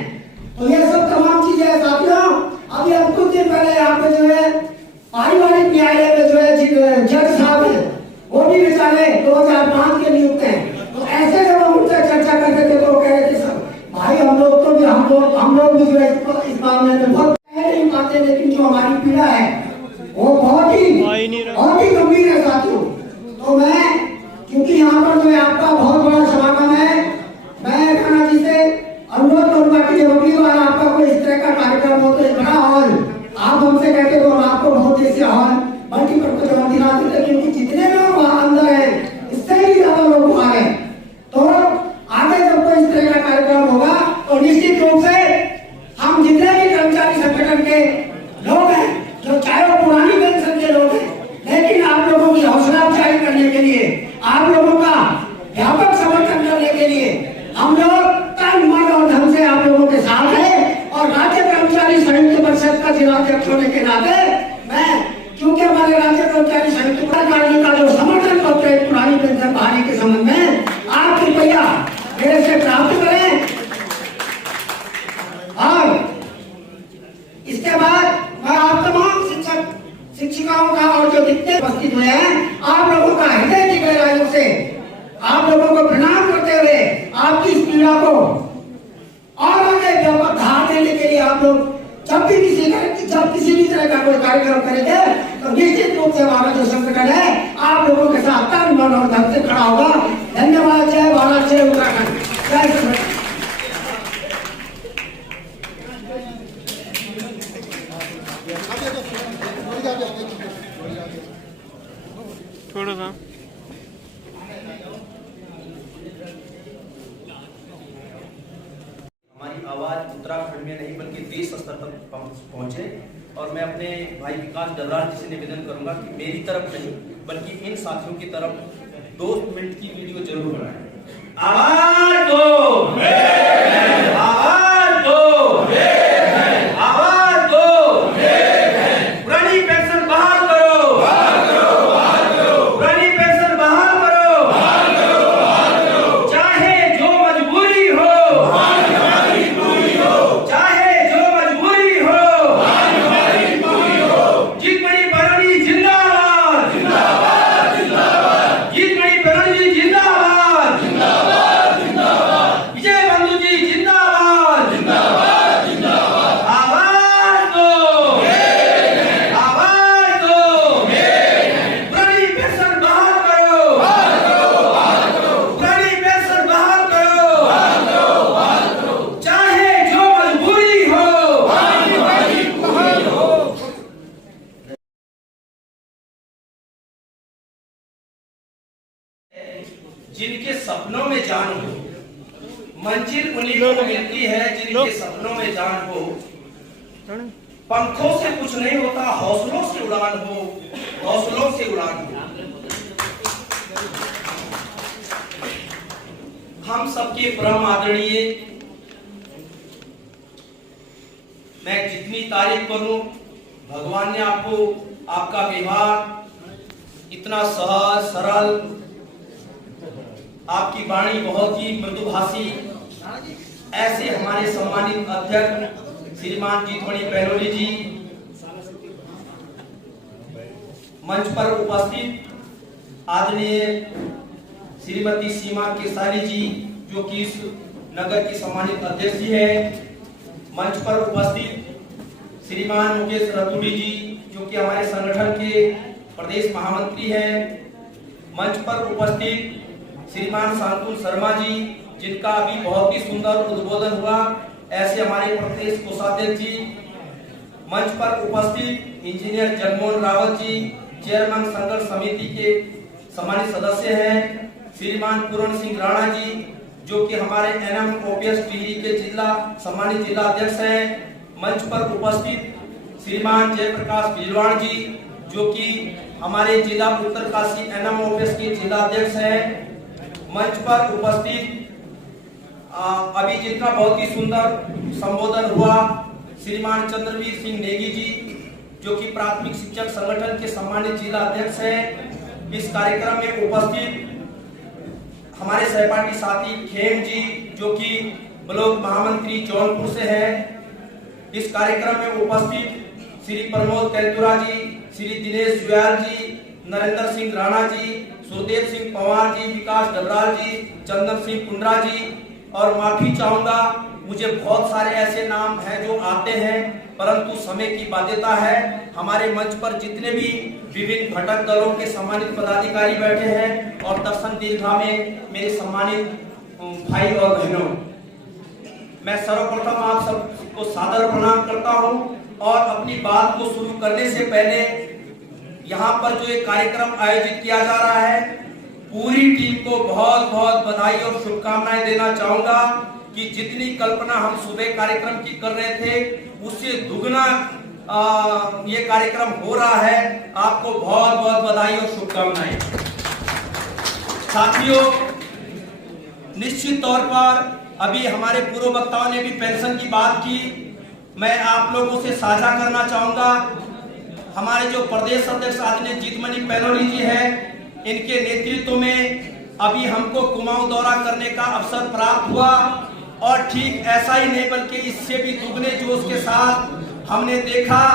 तो ये सब तमाम चीजें हैं साथियों। अभी हम कुछ दिन पहले यहाँ पे जो है पारिवारिक न्यायालय में जो है जज साहब है, वो भी बेचारे 2005 के नियुक्त हैं। तो ऐसे जब हम उनसे चर्चा करते थे तो वो कह रहे थे भाई हम लोग भी जो है इस मामले में बहुत कह नहीं पाते, लेकिन जो हमारी पीड़ा है वो बहुत ही गंभीर है साथियों। तो मैं क्योंकि यहाँ पर जो है आपका बहुत बड़ा समागम है, मैं राणा जी से अनुरोध करूंगा कि जब अगली बार आपका कोई इस तरह का कार्यक्रम हो तो एक बड़ा हॉल आप हमसे कहते तो हम आपको बहुत ऐसे हॉल मल्टीपर्पज हॉल दिला देते, क्योंकि जितने लोग वहाँ अंदर है इससे ही ज्यादा लोग वहाँ है। तो आगे जब कोई इस तरह का कार्यक्रम होगा तो निश्चित रूप से हम जितने भी कर्मचारी संगठन के लोग हैं, जो चाहे वो पुरानी पेंशन के लोग हैं, लेकिन आप लोगों की हौसला अफजाई करने के लिए, आप लोगों का व्यापक समर्थन करने के लिए हम लोग तन मन और धन से आप लोगों के साथ हैं। और राज्य कर्मचारी संयुक्त परिषद का जिलाध्यक्ष होने के नाते मैं, क्योंकि हमारे राज्य कर्मचारी संयुक्त परिषद का जो समर्थन करते हैं पुरानी पेंशन बहाली के संबंध में, आप कृपया मेरे से प्राप्त करें। और इसके बाद मैं आप तमाम शिक्षक शिक्षिकाओं का और जो जितने उपस्थित हुए हैं, आप लोगों का हृदय की गहराइयों से आप लोगों को प्रणाम करते हुए आपकी इस पीड़ा को और आगे व्यापक धार देने के लिए आप लोग जब किसी भी तरह का कोई कार्यक्रम करेंगे तो निश्चित रूप से हमारा जो संगठन है आप लोगों के साथ तन मन और धन से खड़ा होगा। धन्यवाद। जय भारत, जय उत्तराखंड, जय संगठन। थोड़ा सा हमारी आवाज उत्तराखंड में नहीं बल्कि देश स्तर तक पहुंचे। और मैं अपने भाई विकास डल्लाल जी से निवेदन करूंगा कि मेरी तरफ नहीं बल्कि इन साथियों की तरफ 2 मिनट की वीडियो जरूर बनाएं। आवाज दो, आवाज दो, आवाज दो, पुरानी पेंशन बहाल करो, पुरानी पेंशन बहाल करो, चाहे जो मजबूरी हो, चाहे जो मजबूरी हो, जित बड़ी बरौनी जिंदाबाद, जिनके सपनों में जान हो, मंजिल उन्हीं को मिलती है जिनके सपनों में जान हो। पंखों से कुछ नहीं होता, हौसलों से उड़ान हो, हौसलों से उड़ान हो। हम सबके परम आदरणीय, मैं जितनी तारीफ करूं, भगवान ने आपको, आपका व्यवहार इतना सहज सरल, आपकी वाणी बहुत ही मृदुभाषी, ऐसे हमारे सम्मानित अध्यक्ष श्रीमान जीतमणि पैरोली जी, मंच पर उपस्थित आदरणीय श्रीमती सीमा केसारी जी, जो कि इस नगर की सम्मानित अध्यक्ष जी है, मंच पर उपस्थित श्रीमान मुकेश रतुड़ी जी, जो कि हमारे संगठन के प्रदेश महामंत्री हैं, मंच पर उपस्थित श्रीमान शांतुल शर्मा जी, जिनका अभी बहुत ही सुंदर उद्बोधन हुआ, ऐसे हमारे प्रदेश कोषाध्यक्ष जी, मंच पर उपस्थित इंजीनियर जगमोहन रावत जी, चेयरमैन संघर्ष समिति के सम्मानित सदस्य हैं, श्रीमान पूरण सिंह राणा जी, जो कि हमारे NMOPS टिहरी के सम्मानित जिला अध्यक्ष हैं, मंच पर उपस्थित श्रीमान जयप्रकाश बिजवाड़ जी, जो कि हमारे जिला उत्तरकाशी NMOPS के जिला अध्यक्ष हैं, मंच पर उपस्थित अभी जिनका बहुत ही सुंदर संबोधन हुआ, श्रीमान चंद्रवीर सिंह नेगी जी, जो कि प्राथमिक शिक्षक संगठन के सम्मानित जिला अध्यक्ष हैं। इस कार्यक्रम में उपस्थित हमारे सहपाठी साथी खेम जी, जो कि ब्लॉक महामंत्री जौनपुर से हैं। इस कार्यक्रम में उपस्थित श्री प्रमोद कैलतुरा जी, श्री दिनेश जुयाल जी, नरेंद्र सिंह राणा जी, सुरदेव सिंह पवार जी, विकास डबराल जी, चंदन सिंह कुंडरा जी, और माफी चाहूंगा, मुझे बहुत सारे ऐसे नाम हैं जो आते हैं, परंतु समय की बाध्यता है। हमारे मंच पर जितने भी विभिन्न घटक दलों के सम्मानित पदाधिकारी बैठे हैं और दर्शन दीर्घा में मेरे सम्मानित भाई और बहनों, मैं सर्वप्रथम आप सबको सादर प्रणाम करता हूं और अपनी बात को शुरू करने से पहले यहाँ पर जो एक कार्यक्रम आयोजित किया जा रहा है, पूरी टीम को बहुत बहुत बधाई और शुभकामनाएं देना चाहूंगा कि जितनी कल्पना हम सुबह कार्यक्रम की कर रहे थे, उससे दुगना ये कार्यक्रम हो रहा है। आपको बहुत बहुत बधाई और शुभकामनाएं। साथियों, निश्चित तौर पर अभी हमारे पूर्व वक्ताओं ने भी पेंशन की बात की, मैं आप लोगों से साझा करना चाहूंगा। हमारे जो प्रदेश अध्यक्ष आदरणीय जीतमणि पैरोली जी है, इनके नेतृत्व में अभी हमको कुमाऊं दौरा करने का अवसर प्राप्त हुआ, और ठीक ऐसा ही नहीं बल्कि इससे भी दुगने जोश के साथ हमने देखा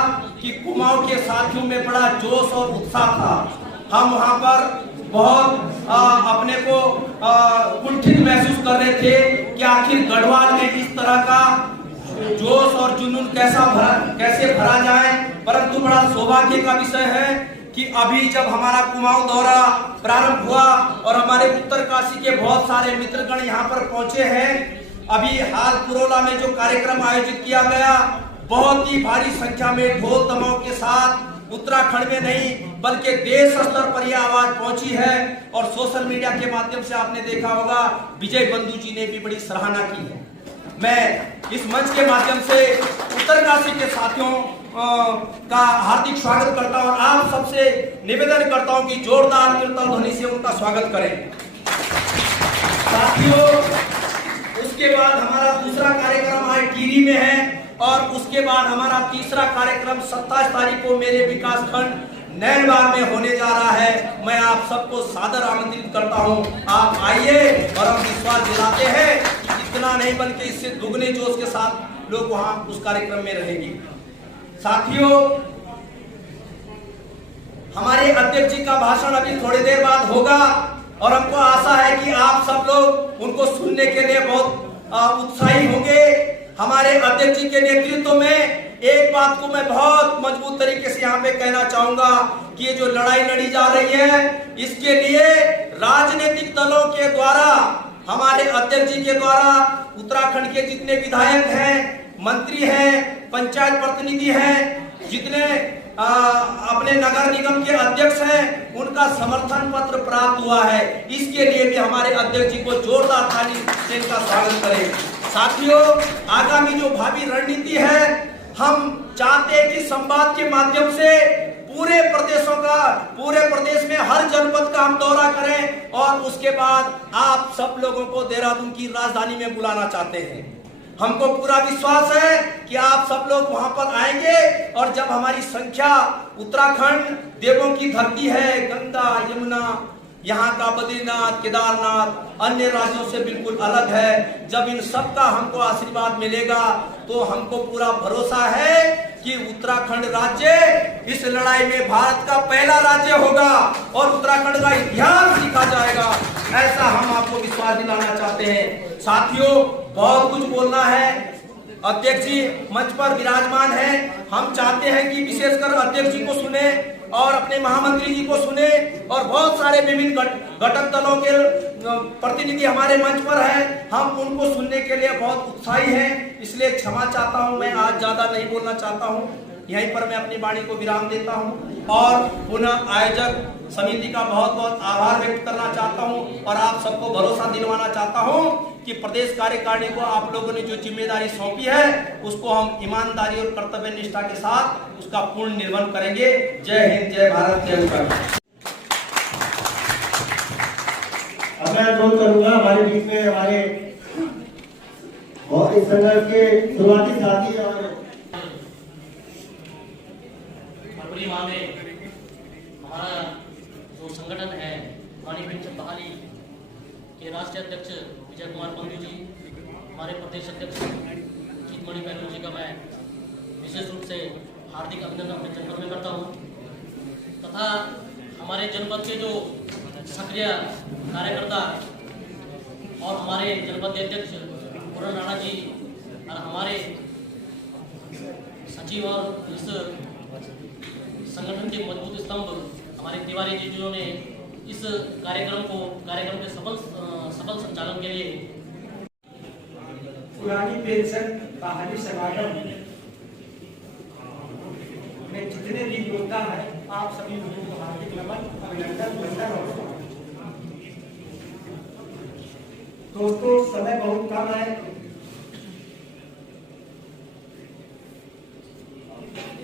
कि कुमाऊं के साथियों में बड़ा जोश और उत्साह था। हम वहां पर बहुत अपने को कुंठित महसूस कर रहे थे कि आखिर गढ़वाल में इस तरह का जोश और जुनून कैसे भरा जाए। परंतु बड़ा सौभाग्य का विषय है कि अभी जब हमारा कुमाऊं दौरा प्रारंभ हुआ और हमारे उत्तरकाशी के बहुत सारे मित्रगण यहाँ पर पहुंचे हैं, अभी हाल पुरोला में जो कार्यक्रम आयोजित किया गया, बहुत ही भारी संख्या में ढोल दमाव के साथ उत्तराखंड में नहीं बल्कि देश स्तर पर यह आवाज पहुंची है। और सोशल मीडिया के माध्यम से आपने देखा होगा, विजय बंधु जी ने भी बड़ी सराहना की है। मैं इस मंच के माध्यम से उत्तरकाशी के साथियों का हार्दिक स्वागत करता हूं और आप सबसे निवेदन करता हूं कि जोरदार कीर्तन ध्वनि से उनका स्वागत करें। साथियों, उसके बाद हमारा दूसरा कार्यक्रम आज टिहरी में है और उसके बाद हमारा तीसरा कार्यक्रम 27 तारीख को मेरे विकास खंड नैनबाग में होने जा रहा है। मैं आप सबको सादर आमंत्रित करता हूं, आप आइए और हम विश्वास दिलाते हैं कि इतना नहीं बल्कि इससे दुगने जोश के साथ लोग वहां उस कार्यक्रम में रहेंगे। साथियों, हमारे अध्यक्ष जी का भाषण अभी थोड़ी देर बाद होगा और हमको आशा है कि आप सब लोग उनको सुनने के लिए बहुत उत्साही होंगे। हमारे अध्यक्ष जी के नेतृत्व में एक बात को मैं बहुत मजबूत तरीके से यहाँ पे कहना चाहूंगा कि ये जो लड़ाई लड़ी जा रही है, इसके लिए राजनीतिक दलों के द्वारा, हमारे अध्यक्ष जी के द्वारा उत्तराखंड के जितने विधायक हैं, मंत्री हैं, पंचायत प्रतिनिधि हैं, जितने अपने नगर निगम के अध्यक्ष हैं, उनका समर्थन पत्र प्राप्त हुआ है। इसके लिए भी हमारे अध्यक्ष जी को जोरदार ताली से इनका स्वागत करें। साथियों, आगामी जो भावी रणनीति है, हम चाहते हैं कि संवाद के माध्यम से पूरे प्रदेश में हर जनपद का हम दौरा करें और उसके बाद आप सब लोगों को देहरादून की राजधानी में बुलाना चाहते हैं। हमको पूरा विश्वास है कि आप सब लोग वहां पर आएंगे और जब हमारी संख्या, उत्तराखंड देवों की धरती है, गंगा यमुना, यहाँ का बद्रीनाथ, केदारनाथ अन्य राज्यों से बिल्कुल अलग है। जब इन सब का हमको आशीर्वाद मिलेगा तो हमको पूरा भरोसा है कि उत्तराखंड राज्य इस लड़ाई में भारत का पहला राज्य होगा और उत्तराखंड का इतिहास लिखा जाएगा, ऐसा हम आपको विश्वास दिलाना चाहते हैं। साथियों, बहुत कुछ बोलना है। अध्यक्ष जी मंच पर विराजमान हैं। हम चाहते हैं कि विशेषकर अध्यक्ष जी को सुने और अपने महामंत्री जी को सुने और बहुत सारे विभिन्न घटक दलों के प्रतिनिधि हमारे मंच पर हैं। हम उनको सुनने के लिए बहुत उत्साही हैं, इसलिए क्षमा चाहता हूं। मैं आज ज्यादा नहीं बोलना चाहता हूं, यहीं पर मैं अपनी वाणी को विराम देता हूं और पुनः आयोजक समिति का बहुत बहुत आभार व्यक्त करना चाहता हूं और आप सबको भरोसा दिलवाना चाहता हूं कि प्रदेश कार्यकारिणी को आप लोगों ने जो जिम्मेदारी सौंपी है उसको हम ईमानदारी और कर्तव्य निष्ठा के साथ उसका पूर्ण निर्वहन करेंगे। जय हिंद, जय भारत, जय उत्तराखंड। अब मैं अनुरोध करूंगा हमारे बीच में हमारे और इस संघर्ष के शुरुआती साथी और फरवरी माह में हमारा जो संगठन है पुरानी पेंशन बहाली के राष्ट्रीय अध्यक्ष विजय कुमार बंधु जी, हमारे प्रदेश अध्यक्ष चितमणि पहलू जी का मैं विशेष रूप से हार्दिक अभिनंदन अपने जनपद में करता हूँ तथा हमारे जनपद के जो सक्रिय कार्यकर्ता और हमारे जनपद अध्यक्ष पूरन राणा जी और हमारे सचिव और इस संगठन के मजबूत स्तंभ हमारे तिवारी जी, जिन्होंने इस कार्यक्रम के सफल संचालन के लिए पुरानी पेंशन बहाली समागम में जितने भी योद्धा है, आप सभी लोगों को हार्दिक नमन, अभिनंदन, वंदन और दोस्तों, समय बहुत कम है,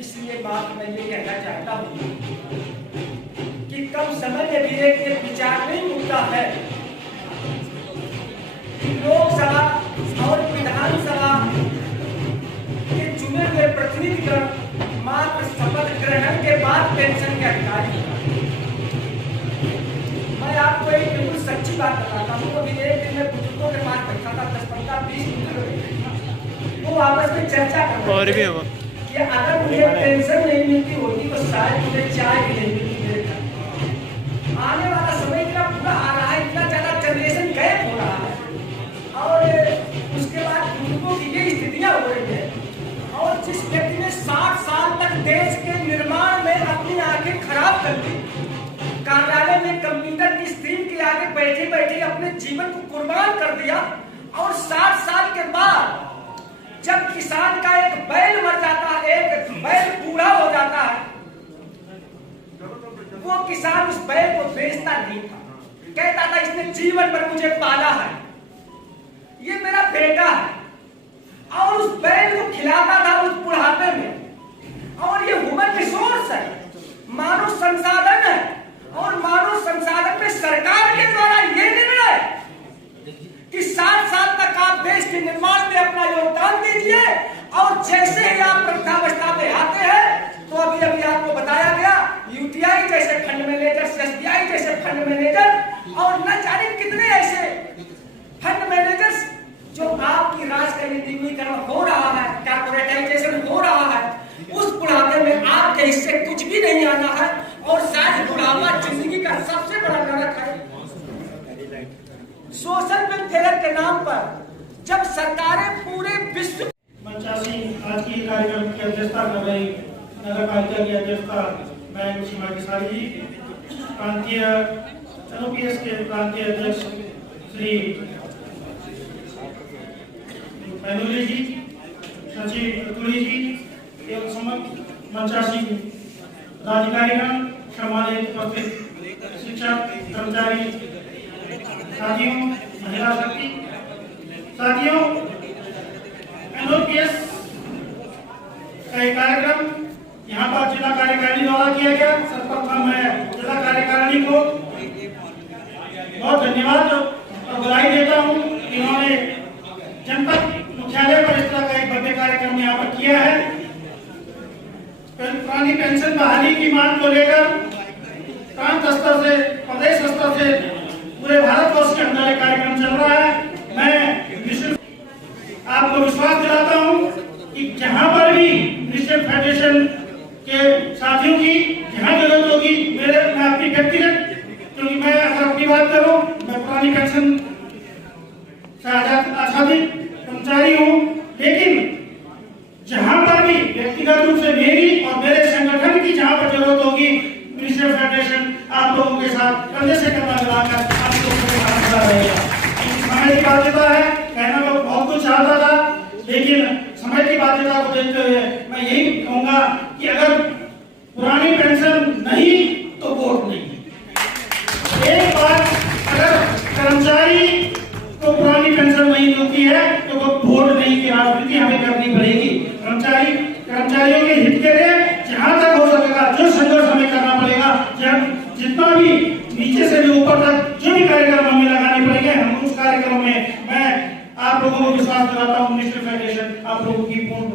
इसलिए बात मैं ये कहना चाहता हूँ कि कम समय में भी एक विचार नहीं मुद्दा है। लोकसभा और विधानसभा के चुने हुए प्रतिनिधिगण मात्र शपथ ग्रहण के बाद पेंशन के अधिकारी। मैं आपको एक बिल्कुल सच्ची बात बताता हूँ। अभी एक दिन में बुजुर्गों के पास बैठा था, 10-15-20 बुजुर्ग, वो आपस में चर्चा कर रहे थे कि अगर मुझे पेंशन नहीं मिलती होती तो शायद मुझे चाय भी नहीं मिलती मेरे घर। आने वाला समय इतना बुरा आ रहा है, इतना ज्यादा जनरेशन गैप हो रहा है और उसके बाद बुजुर्गों की ये स्थितियां हो रही है। और जिस व्यक्ति ने 60 साल तक देश के निर्माण में अपनी आंखें खराब कर दी, कार्यालय में कंप्यूटर की स्क्रीन के आगे बैठे बैठे अपने जीवन को कुर्बान कर दिया और 60 साल के बाद जब किसान का एक बैल मर जाता है, एक बैल बूढ़ा हो जाता है, वो किसान उस बैल को बेचता नहीं था, कहता था इसने जीवन भर मुझे पाला है, ये मेरा बेटा है, और उस बैल को खिलाता था उस बुढ़ापे में। और ये ह्यूमन रिसोर्स है, मानव संसाधन है, और मानव संसाधन में सरकार के द्वारा ये निर्णय कि 60 साल तक आप देश के निर्माण में अपना योगदान दीजिए और जैसे ही आप वृद्धावस्था में आते हैं तो अभी आपको बताया गया यूटीआई जैसे फंड मैनेजर, एसबीआई जैसे फंड मैनेजर और न जाने कितने ऐसे फंड मैनेजर्स जो आपकी राष्ट्रीयकरण हो रहा है, कॉर्पोरेटाइजेशन हो रहा है, उस बुढ़ापे में आपके हिस्से कुछ भी नहीं आना है और शायद बुढ़ापा जिंदगी का सबसे बड़ा नरक है। सोशल वेलफेयर के नाम पर जब सरकारें पूरे विश्व मंचासी आज की कार्यक्रम की अध्यक्षता कर रही नगर पालिका की अध्यक्षता मैं सीमा किसारी जी, प्रांतीय एनओपीएस के प्रांतीय अध्यक्ष श्री मैनुली जी, सचिव तुली जी एवं मंचासी पदाधिकारीगण, सम्मानित उपस्थित शिक्षक, कर्मचारी साथियों, महिला शक्ति साथियों, एनओपीएस का एक कार्यक्रम यहाँ पर जिला कार्यकारिणी द्वारा किया गया। सर्वप्रथम मैं जिला कार्यकारिणी को बहुत धन्यवाद और बधाई देता हूँ। इन्होंने जनपद मुख्यालय पर इस तरह का एक भव्य कार्यक्रम यहाँ पर किया है। पुरानी पेंशन बहाली की मांग को लेकर प्रांत स्तर से, प्रदेश स्तर से पूरे भारतवर्ष के अंदर एक कार्यक्रम चल रहा है। मैं आपको विश्वास दिलाता हूँ कि जहाँ पर भी निश्चित फेडरेशन के साथियों की जहाँ जरूरत होगी, मैं अपनी व्यक्तिगत, क्योंकि मैं अगर अपनी बात करूँ, मैं पुरानी पेंशन से आच्छादित कर्मचारी हूँ, लेकिन जहाँ पर भी व्यक्तिगत रूप से मेरी और मेरे संगठन की जहाँ पर जरूरत होगी, मिनिस्टर फेडरेशन आप लोगों के साथ कंधे से कंधा मिलाकर आप लोगों के साथ खड़ा रहेगा। समय की बाध्यता है, कहना तो बहुत कुछ चाहता था, लेकिन समय की बाध्यता को देखते हुए मैं यही कहूंगा कि अगर पुरानी पेंशन नहीं तो वोट नहीं। एक बार अगर कर्मचारी को पुरानी पेंशन नहीं मिलती है तो वो वोट नहीं की राजनीति हमें करनी पड़ेगी। कर्मचारियों के हित के लिए जहां तक हो सकेगा जो संघर्ष हमें करना पड़ेगा, जब जितना भी नीचे से भी ऊपर तक जो भी कार्यक्रम हमें लगाने पड़ेंगे, हम उस कार्यक्रम में मैं आप लोगों को विश्वास दिलाता हूँ, मिनिस्टर फेडरेशन आप लोगों की पूर्ण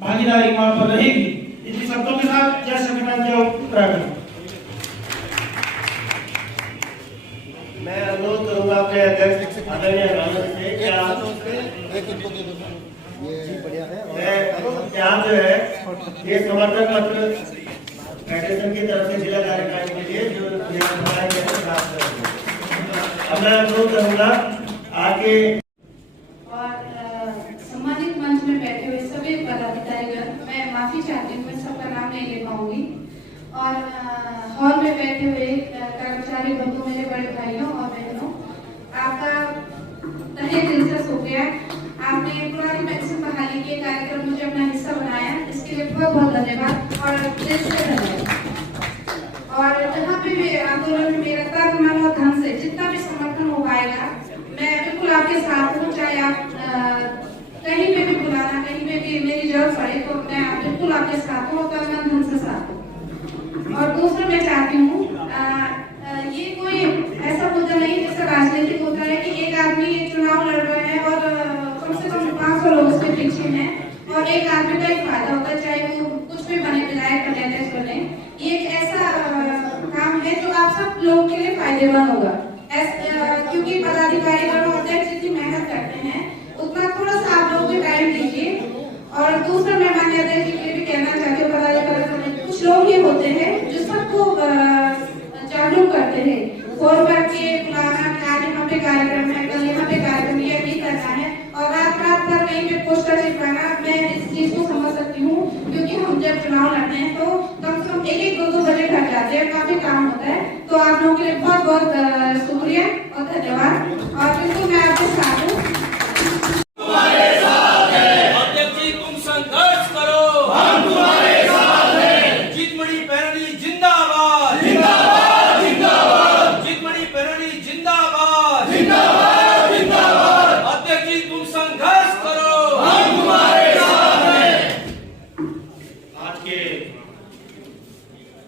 भागीदारी वहां पर रहेगी। इसी शब्दों के साथ जय संविधान, जय उत्तराखंड। मैं अनुरोध करूंगा अपने अध्यक्ष आदरणीय रामन से कि आप जो है ये समर्थन पत्र फेडरेशन की तरफ से जिला कार्यकारिणी के लिए जो प्राप्त करेंगे। अब मैं अनुरोध करूंगा आगे सम्मानित मंच में बैठे हुए सभी पदाधिकारीगण, मैं माफी चाहती हूँ, मैं सबका नाम नहीं ले पाऊंगी। और हॉल में बैठे हुए कर्मचारी बंधु, मेरे बड़े भाइयों और बहनों, आपका तहे दिल से शुक्रिया। आपने पुरानी पेंशन बहाली के कार्यक्रम मुझे अपना हिस्सा बनाया, इसके लिए बहुत बहुत धन्यवाद और दिल से धन्यवाद। और जहाँ पे भी आंदोलन में मेरा तन मन और धन से जितना भी समर्थन हो पाएगा, मैं बिल्कुल आपके साथ हूँ। चाहे आप कहीं पे भी बुलाना, कहीं पे भी मेरी जरूरत पड़े तो मैं बिल्कुल आपके साथ हूँ, तन मन धन से साथ हूँ। और दूसरा मैं चाहती हूँ, ये कोई ऐसा मुद्दा नहीं जैसा राजनीतिक होता है कि एक आदमी चुनाव लड़ रहा है और कम से कम 500 लोग उसके पीछे हैं और एक आदमी का एक फायदा होता है, चाहे वो कुछ भी बने, विधायक बने, अध्यक्ष बने। ये एक ऐसा काम है जो आप सब लोगों के लिए फायदेमंद होगा, क्योंकि पदाधिकारी और अध्यक्ष जितनी मेहनत करते हैं उतना थोड़ा सा आप लोगों को टाइम दीजिए। और दूसरा मैं माननीय अध्यक्ष जी के लिए भी कहना चाहती हूँ, पदाधिकारी कुछ लोग ये होते हैं जो सबको जागरूक करते हैं, फोन करके बुलाना कि आज यहाँ पे कार्यक्रम है, कल यहाँ पे कार्यक्रम, ये नहीं करना है और रात रात भर कहीं पे पोस्टर चिपकाना। मैं इस चीज को समझ सकती हूँ, क्योंकि हम जब चुनाव लड़ते हैं तो कम से कम 1-2 बजे घर जाते हैं, काफी काम होता है। तो आप लोगों के लिए बहुत बहुत शुक्रिया और धन्यवाद। और बिल्कुल मैं आपके साथ हूँ।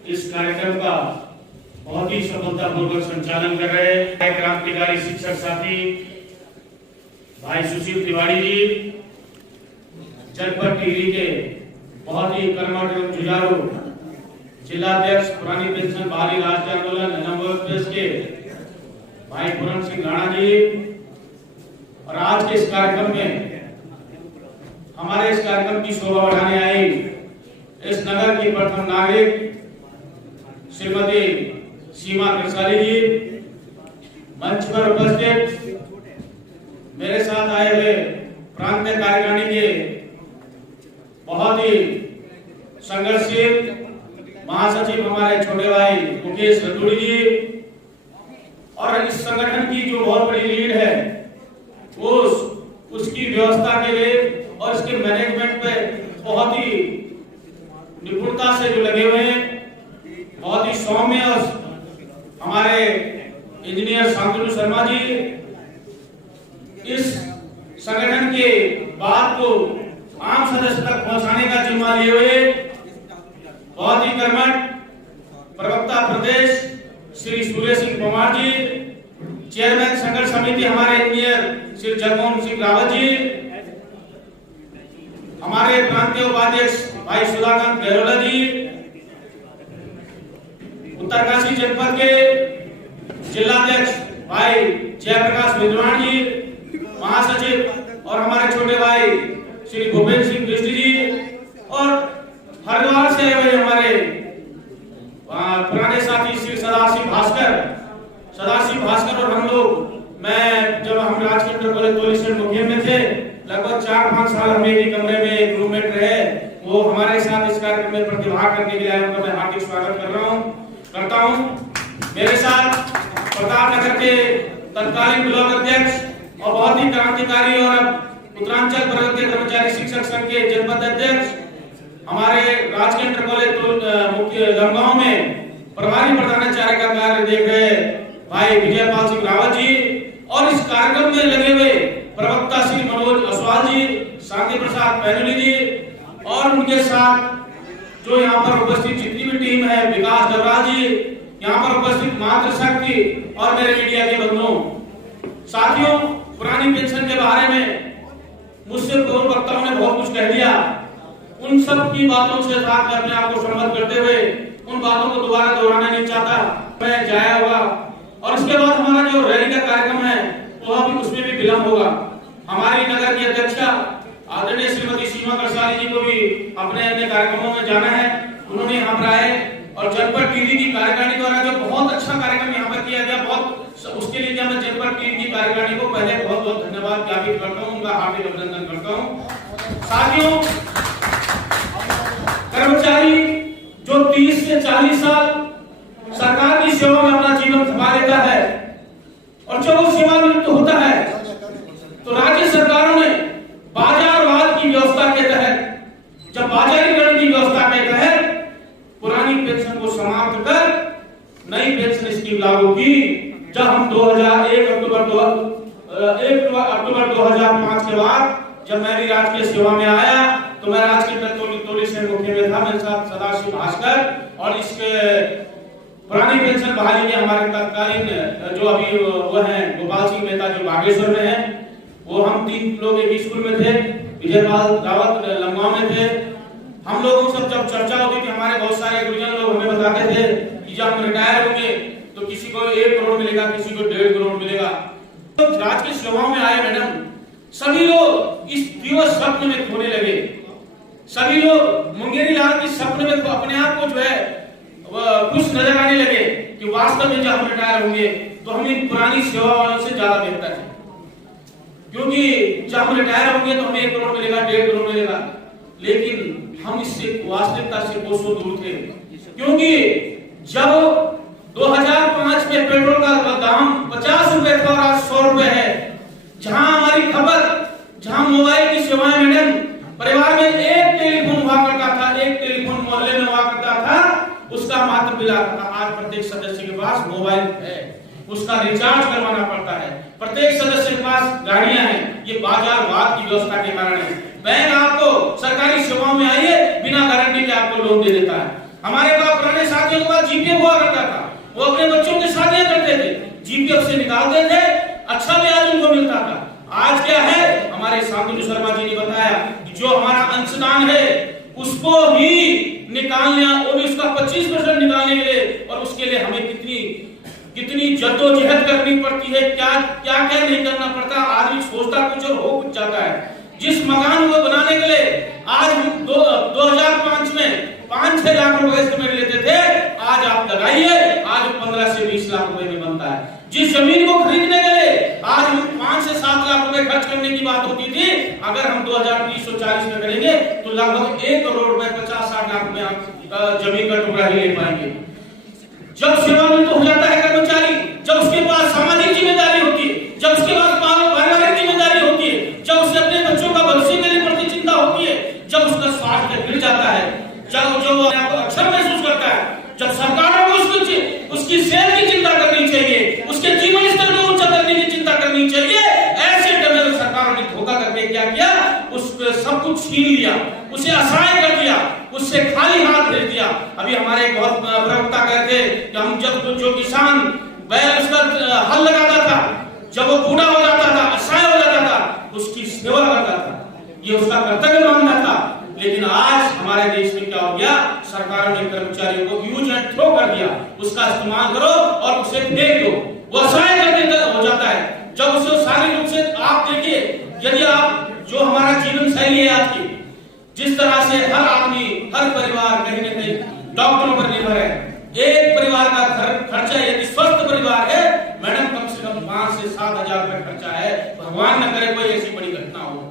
इस कार्यक्रम का बहुत ही सफलतापूर्वक संचालन कर रहे हैं क्रांतिकारी शिक्षक साथी भाई सुशील तिवारी जी, जनपद टिहरी के बहुत ही कर्मठ एवं जुझारू जिलाध्यक्ष पुरानी पेंशन बहाली राष्ट्रीय आंदोलन एनओपीएस के भाई पूरन सिंह राणा जी। और आज के इस कार्यक्रम में हमारे इस कार्यक्रम की शोभा बढ़ाने आई इस नगर की प्रथम नागरिक श्रीमती सीमा कृषाली जी, मंच पर उपस्थित मेरे साथ आए हुए प्रांत कार्यकारिणी के बहुत ही संघर्षशील महासचिव हमारे छोटे भाई मुकेश रतूड़ी जी, और इस संगठन की जो बहुत बड़ी लीड है उसकी व्यवस्था के लिए और इसके मैनेजमेंट पे बहुत ही निपुणता से जो लगे हुए हैं, बहुत ही सौम्य और हमारे इंजीनियर शांतनु शर्मा जी इस संगठन के बात को आम सदस्य तक पहुंचाने का जिम्मा लिए हुए बहुत ही कर्मठ प्रवक्ता प्रदेश श्री सूर्य सिंह कुमार जी, चेयरमैन संघर्ष समिति हमारे इंजीनियर श्री जगमोहन सिंह रावत जी, हमारे प्रांतीय उपाध्यक्ष भाई सुधाकांत गहलोला जी, उत्तरकाशी जनपद के जिलाध्यक्ष भाई जयप्रकाश विद्वान जी, महासचिव और हमारे छोटे भाई श्री भूपेन्द्र सिंह कृष्ण जी और हरिद्वार से आए हुए हमारे पुराने साथी श्री सदाशिव भास्कर और हम लोग जब हम राजकीय इंटर कॉलेज तोली मुखिया में थे लगभग 4-5 साल हम एक ही कमरे में एक रूममेट रहे, वो हमारे साथ इस कार्यक्रम में प्रतिभाग करने के लिए आए, उनका मैं हार्दिक स्वागत करता हूं। मेरे साथ प्रताप नगर के तत्कालीन ब्लॉक अध्यक्ष और बहुत ही क्रांतिकारी और उत्तरांचल प्रगति कर्मचारी शिक्षक संघ के जनपद अध्यक्ष, हमारे राजकीय इंटर कॉलेज मुख्य दमगांव में प्रभारी प्रधानाचार्य का कार्य देख रहे भाई विजयपाल सिंह रावत जी और इस कार्यक्रम में लगे हुए प्रवक्ता श्री मनोज असवाल जी, शांति प्रसाद पैनुली जी और उनके साथ जो यहाँ पर उपस्थित जितनी भी टीम है, विकास डबराल जी, यहाँ पर उपस्थित मातृशक्ति और मेरे मीडिया के बंधुओं, साथियों, पुरानी पेंशन के बारे में मुझसे पूर्व वक्ताओं ने बहुत कुछ कह दिया। उन सब की बातों से साथ अपने आप को संबद्ध करते हुए उन बातों को दोबारा दोहराना नहीं चाहता, मैं जाया होगा और इसके बाद हमारा जो रैली का कार्यक्रम है तो अभी उसमें भी विलंब होगा। हमारी नगर की अध्यक्षा आदरणीय श्रीमती सीमा करसाली जी को भी अपने अन्य कार्यक्रमों में जाना है, उन्होंने यहाँ पर आए और जनपद टीवी की कार्यकारिणी द्वारा जो बहुत अच्छा कार्यक्रम यहाँ पर किया गया, बहुत उसके लिए मैं जनपद टीवी की कार्यकारिणी को पहले बहुत बहुत धन्यवाद ज्ञापित करता हूँ, उनका हार्दिक अभिनंदन करता हूँ। साथियों, कर्मचारी जो 30 से 40 साल सरकार की सेवा में अपना जीवन खपा लेता है और जब वो सेवानिवृत्त होता है तो राज्य सरकारों ने बाजारवाद की व्यवस्था के तहत, जब बाजारीकरण की व्यवस्था के तहत पुरानी पेंशन को समाप्त कर नई पेंशन स्कीम लागू की। जब हम 1 अक्टूबर 2005 के बाद जब मैं भी राजकीय सेवा में आया तो मैं राजकीय तोली से मुख्य में था, मेरे साथ सदाशिव भास्कर और इसके पुरानी पेंशन बहाली के हमारे तत्कालीन जो अभी वो हैं गोपाल सिंह मेहता जो बागेश्वर में हैं, वो हम 3 लोग एक स्कूल में थे, विजयपाल रावत लंगाव में थे। हम लोगों सब जब चर्चा होती थी, हमारे बहुत सारे गुरुजन लोग हमें बताते थे कि जब हम रिटायर होंगे तो किसी को 1 करोड़ मिलेगा, किसी को 1.5 करोड़ मिलेगा। तो राजकीय सेवाओं में आए मैडम, सभी लोग इस दिवस स्वप्न में खोने लगे, सभी लोग मुंगेरी लाल की सपने में अपने आप को जो है खुश नजर आने लगे कि वास्तव में जब हम रिटायर होंगे तो हम इन पुरानी सेवा वालों से ज्यादा बेहतर है, क्योंकि जब हम रिटायर होंगे तो हमें 1 करोड़ मिलेगा, 1.5 करोड़ मिलेगा। लेकिन हम इससे वास्तविकता से कोसों दूर थे, क्योंकि जब 2005 में पेट्रोल का दाम 50 रुपए था और आज 100 रुपए है, जहां हमारी खबर, जहां मोबाइल की सेवाएं मैडम परिवार में एक टेलीफोन हुआ करता था, एक टेलीफोन मोहल्ले में हुआ करता था, उसका मात्र बिल आता था। आज प्रत्येक सदस्य के पास मोबाइल है, उसका रिचार्ज करवाना पड़ता है, प्रत्येक सदस्य के पास गाड़ियां हैं। ये बाजारवाद की व्यवस्था के कारण है। बैंक आपको सरकारी सेवाओं में आइए बिना गारंटी के आपको लोन दे देता है। हमारे पास पुराने साथियों के पास जीपीएफ हुआ करता था, वो अपने बच्चों की शादियां करते थे, जीपीएफ से निकालते थे, अच्छा ब्याज उनको मिलता था। आज क्या है, हमारे शांतनु शर्मा जी ने बताया कि जो हमारा अंशदान है उसको ही निकालना, वो भी उसका 25% निकालने के लिए, और उसके लिए हमें कितनी जद्दोजहद करनी पड़ती है, क्या क्या क्या नहीं करना पड़ता। आदमी सोचता कुछ और हो कुछ जाता है। जिस मकान को बनाने के लिए आज हम 2005 में 5-6 लाख रुपए एस्टिमेट लेते थे, आज आप लगाइए, आज 15 से 20 लाख रुपए में बनता है। जिस जमीन को खरीदने के लिए आज हम 5 से 7 लाख रुपए खर्च करने की बात होती थी, अगर हम 2030-40 में करेंगे तो लगभग 1 करोड़ रुपए 50-60 लाख में हम जमीन का टुकड़ा ही ले पाएंगे। जब सेवानिवृत्त हो जाता है कर्मचारी, जब उसके पास सामाजिक जिम्मेदारी होती है, जब उसके पास पारिवारिक जिम्मेदारी होती है, जब उसे अपने बच्चों का भविष्य के लिए प्रति चिंता होती है, जब उसका स्वास्थ्य गिर जाता है, जब जो अक्षर महसूस करता है, जब सरकारों को उसकी सेहत की चिंता करनी चाहिए, उसके जीवन स्तर को ऊंचा करने की चिंता करनी चाहिए, ऐसे टाइम में सरकारों ने धोखा करके क्या किया, उसको सब कुछ छीन लिया, उसे असहाय कर दिया, उससे खाली हाथ भेज दिया। अभी हमारे एक बहुत प्रवक्ता कहते कि हम जब जो किसान बैल उसका हल लगाता था, जब वो बूढ़ा हो जाता था, असहाय हो जाता था, उसकी सेवा करता था, ये उसका कर्तव्य मानता था। लेकिन आज हमारे देश में क्या हो गया, सरकार ने कर्मचारियों को यूज एंड थ्रो कर दिया, उसका इस्तेमाल करो और उसे फेंक दो, वो असहाय करने हो जाता है। जब उसे शारीरिक रूप से आप देखिए, यदि आप जो हमारा जीवन शैली है आज की, जिस तरह से हर आदमी, हर परिवार कहीं न कहीं डॉक्टरों पर निर्भर है, एक परिवार का खर्चा यदि स्वस्थ परिवार है मैडम, कम से कम 5 से 7 हजार रुपए खर्चा है। भगवान न करे कोई ऐसी बड़ी घटना हो,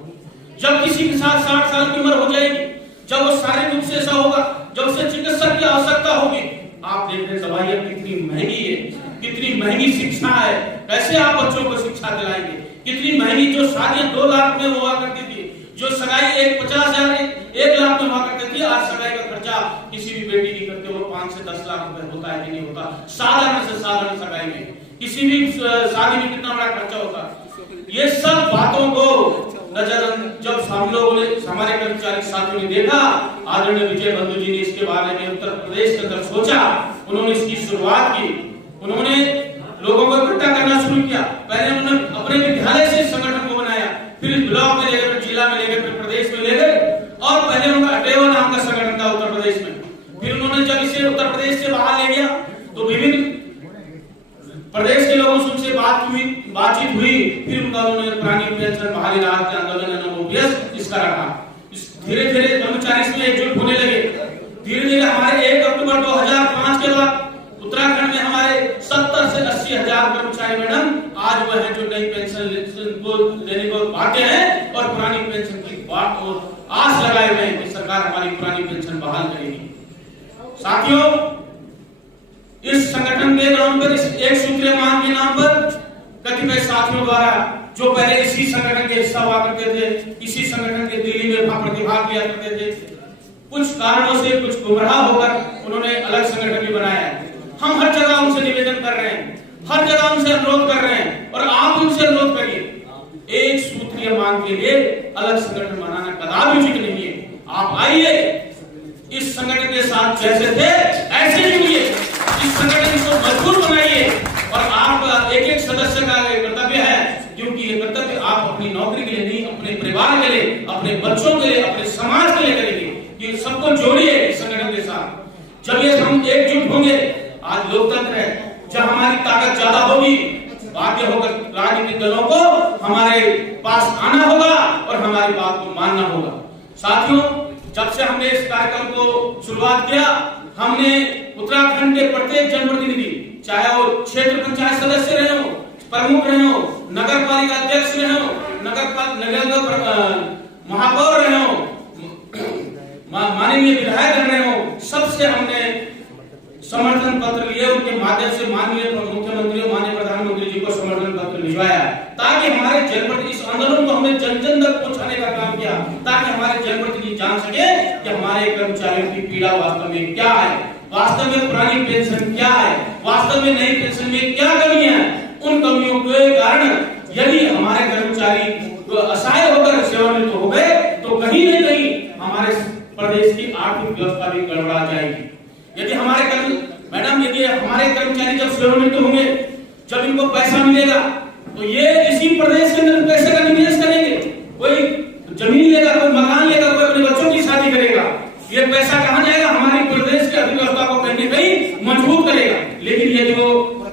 जब किसी के साथ 60 साल की उम्र हो जाएगी, जब वो शारीरिक रूप से ऐसा होगा, जब उसे चिकित्सक की आवश्यकता होगी, आप देख रहे दवाइयां कितनी महंगी है, कितनी महंगी शिक्षा है, कैसे आप बच्चों को शिक्षा दिलाएंगे, कितनी महंगी जो शादियां 2 लाख में हुआ करती थी, जो सगाई 50,000 1 लाख में हुआ करती थी, आज सगाई का खर्चा किसी भी बेटी की करते हो 5 से 10 लाख रुपए होता है कि नहीं होता। साधारण से साधारण सगाई में, किसी भी शादी में कितना बड़ा खर्चा होता। ये सब बातों को नजर जब हम लोगों ने, हमारे कर्मचारी साथियों ने देखा, आदरणीय विजय बंधु जी ने इसके बारे में उत्तर प्रदेश के अंदर सोचा, उन्होंने इसकी शुरुआत की, उन्होंने लोगों को इकट्ठा करना शुरू किया। पहले उन्होंने अपने विद्यालय से संगठन को बनाया, फिर ब्लॉक में ले गए, फिर जिला में ले गए, फिर प्रदेश में ले गए, और पहले उनका अटेवा नाम का संगठन था उत्तर प्रदेश में। फिर उन्होंने जब इसे उत्तर प्रदेश से बाहर ले गया तो विभिन्न प्रदेश के लोगों से उनसे बातचीत हुई, फिर उन्होंने पुरानी पेंशन बहाली राहत आंदोलन एनएमओपीएस इसका रखा। धीरे धीरे कर्मचारी इसमें एकजुट होने लगे। धीरे धीरे हमारे 1 अक्टूबर 2005 के बाद उत्तराखंड में हमारे 70 से 80 हजार कर्मचारी मैडम आज वह है जो नई पेंशन को देने को भागे हैं और पुरानी पेंशन की बात और आस लगाए हुए हैं कि सरकार हमारी पुरानी पेंशन बहाल करेगी। साथियों, इस संगठन के नाम पर, इस एक सूत्रीय मांग के नाम पर कतिपय साथियों द्वारा, जो पहले इसी संगठन के हिस्सा हुआ करते थे, इसी संगठन के दिल्ली में प्रतिभाग लिया करते थे, कुछ कारणों से कुछ गुमराह होकर उन्होंने अलग संगठन भी बनाया है। हम हर जगह उनसे निवेदन कर रहे हैं, हर जगह उनसे अनुरोध कर रहे हैं, और आप उनसे अनुरोध करिए, एक सूत्रीय मांग के लिए अलग संगठन बनाना कदापि उचित नहीं है। आप आइए, इस संगठन के साथ जैसे थे ऐसे जुड़िए, इस संगठन को मजबूत बनाइए, और आप एक सदस्य का कर्तव्य है, क्योंकि ये कर्तव्य आप अपनी नौकरी के लिए नहीं, अपने परिवार के लिए, अपने बच्चों के लिए, अपने समाज के लिए करेंगे। ये सबको जोड़िए इस संगठन के साथ। जब ये हम एकजुट होंगे, आज लोकतंत्र है, जब हमारी ताकत ज्यादा होगी, बाध्य होकर राजनीतिक दलों को हमारे पास आना होगा और हमारी बात को मानना होगा। साथियों, जब से हमने इस कार्यक्रम को शुरुआत किया, हमने उत्तराखंड के प्रत्येक जनप्रतिनिधि, चाहे वो क्षेत्र पंचायत सदस्य रहे हो, प्रमुख रहे हो, नगर पालिका अध्यक्ष रहे हो, नगर महापौर रहे हो, माननीय विधायक रहे हो, सबसे हमने समर्थन पत्र लिए, उनके माध्यम से माननीय मुख्यमंत्री, माननीय प्रधानमंत्री जी को समर्थन पत्र भिजवाया, ताकि हमारे जनप्रतिनिधि, इस आंदोलन को हमने जन जन तक पहुंचाने का काम किया, ताकि हमारे जनप्रतिनिधि जान सके कि हमारे कर्मचारियों की पीड़ा वास्तव में क्या है, वास्तव में पुरानी पेंशन क्या है, वास्तव में नई पेंशन में क्या कमियां हैं। उन कमियों के कारण यदि हमारे कर्मचारी असहाय होकर सेवानिवृत्त हो गए तो कहीं न कहीं हमारे प्रदेश की आर्थिक व्यवस्था भी गड़बड़ा जाएगी। यदि हमारे मैडम, यदि हमारे कर्मचारी जब सेवानिवृत्त होंगे, जब इनको पैसा मिलेगा, तो ये इसी प्रदेश के अंदर पैसे का निवेश करेंगे, कोई जमीन लेगा, कोई मकान लेगा, कोई अपने बच्चों की शादी करेगा। ये पैसा कहाँ जाएगा? हमारी प्रदेश की अर्थव्यवस्था को कहीं न कहीं मजबूत करेगा। लेकिन यदि वो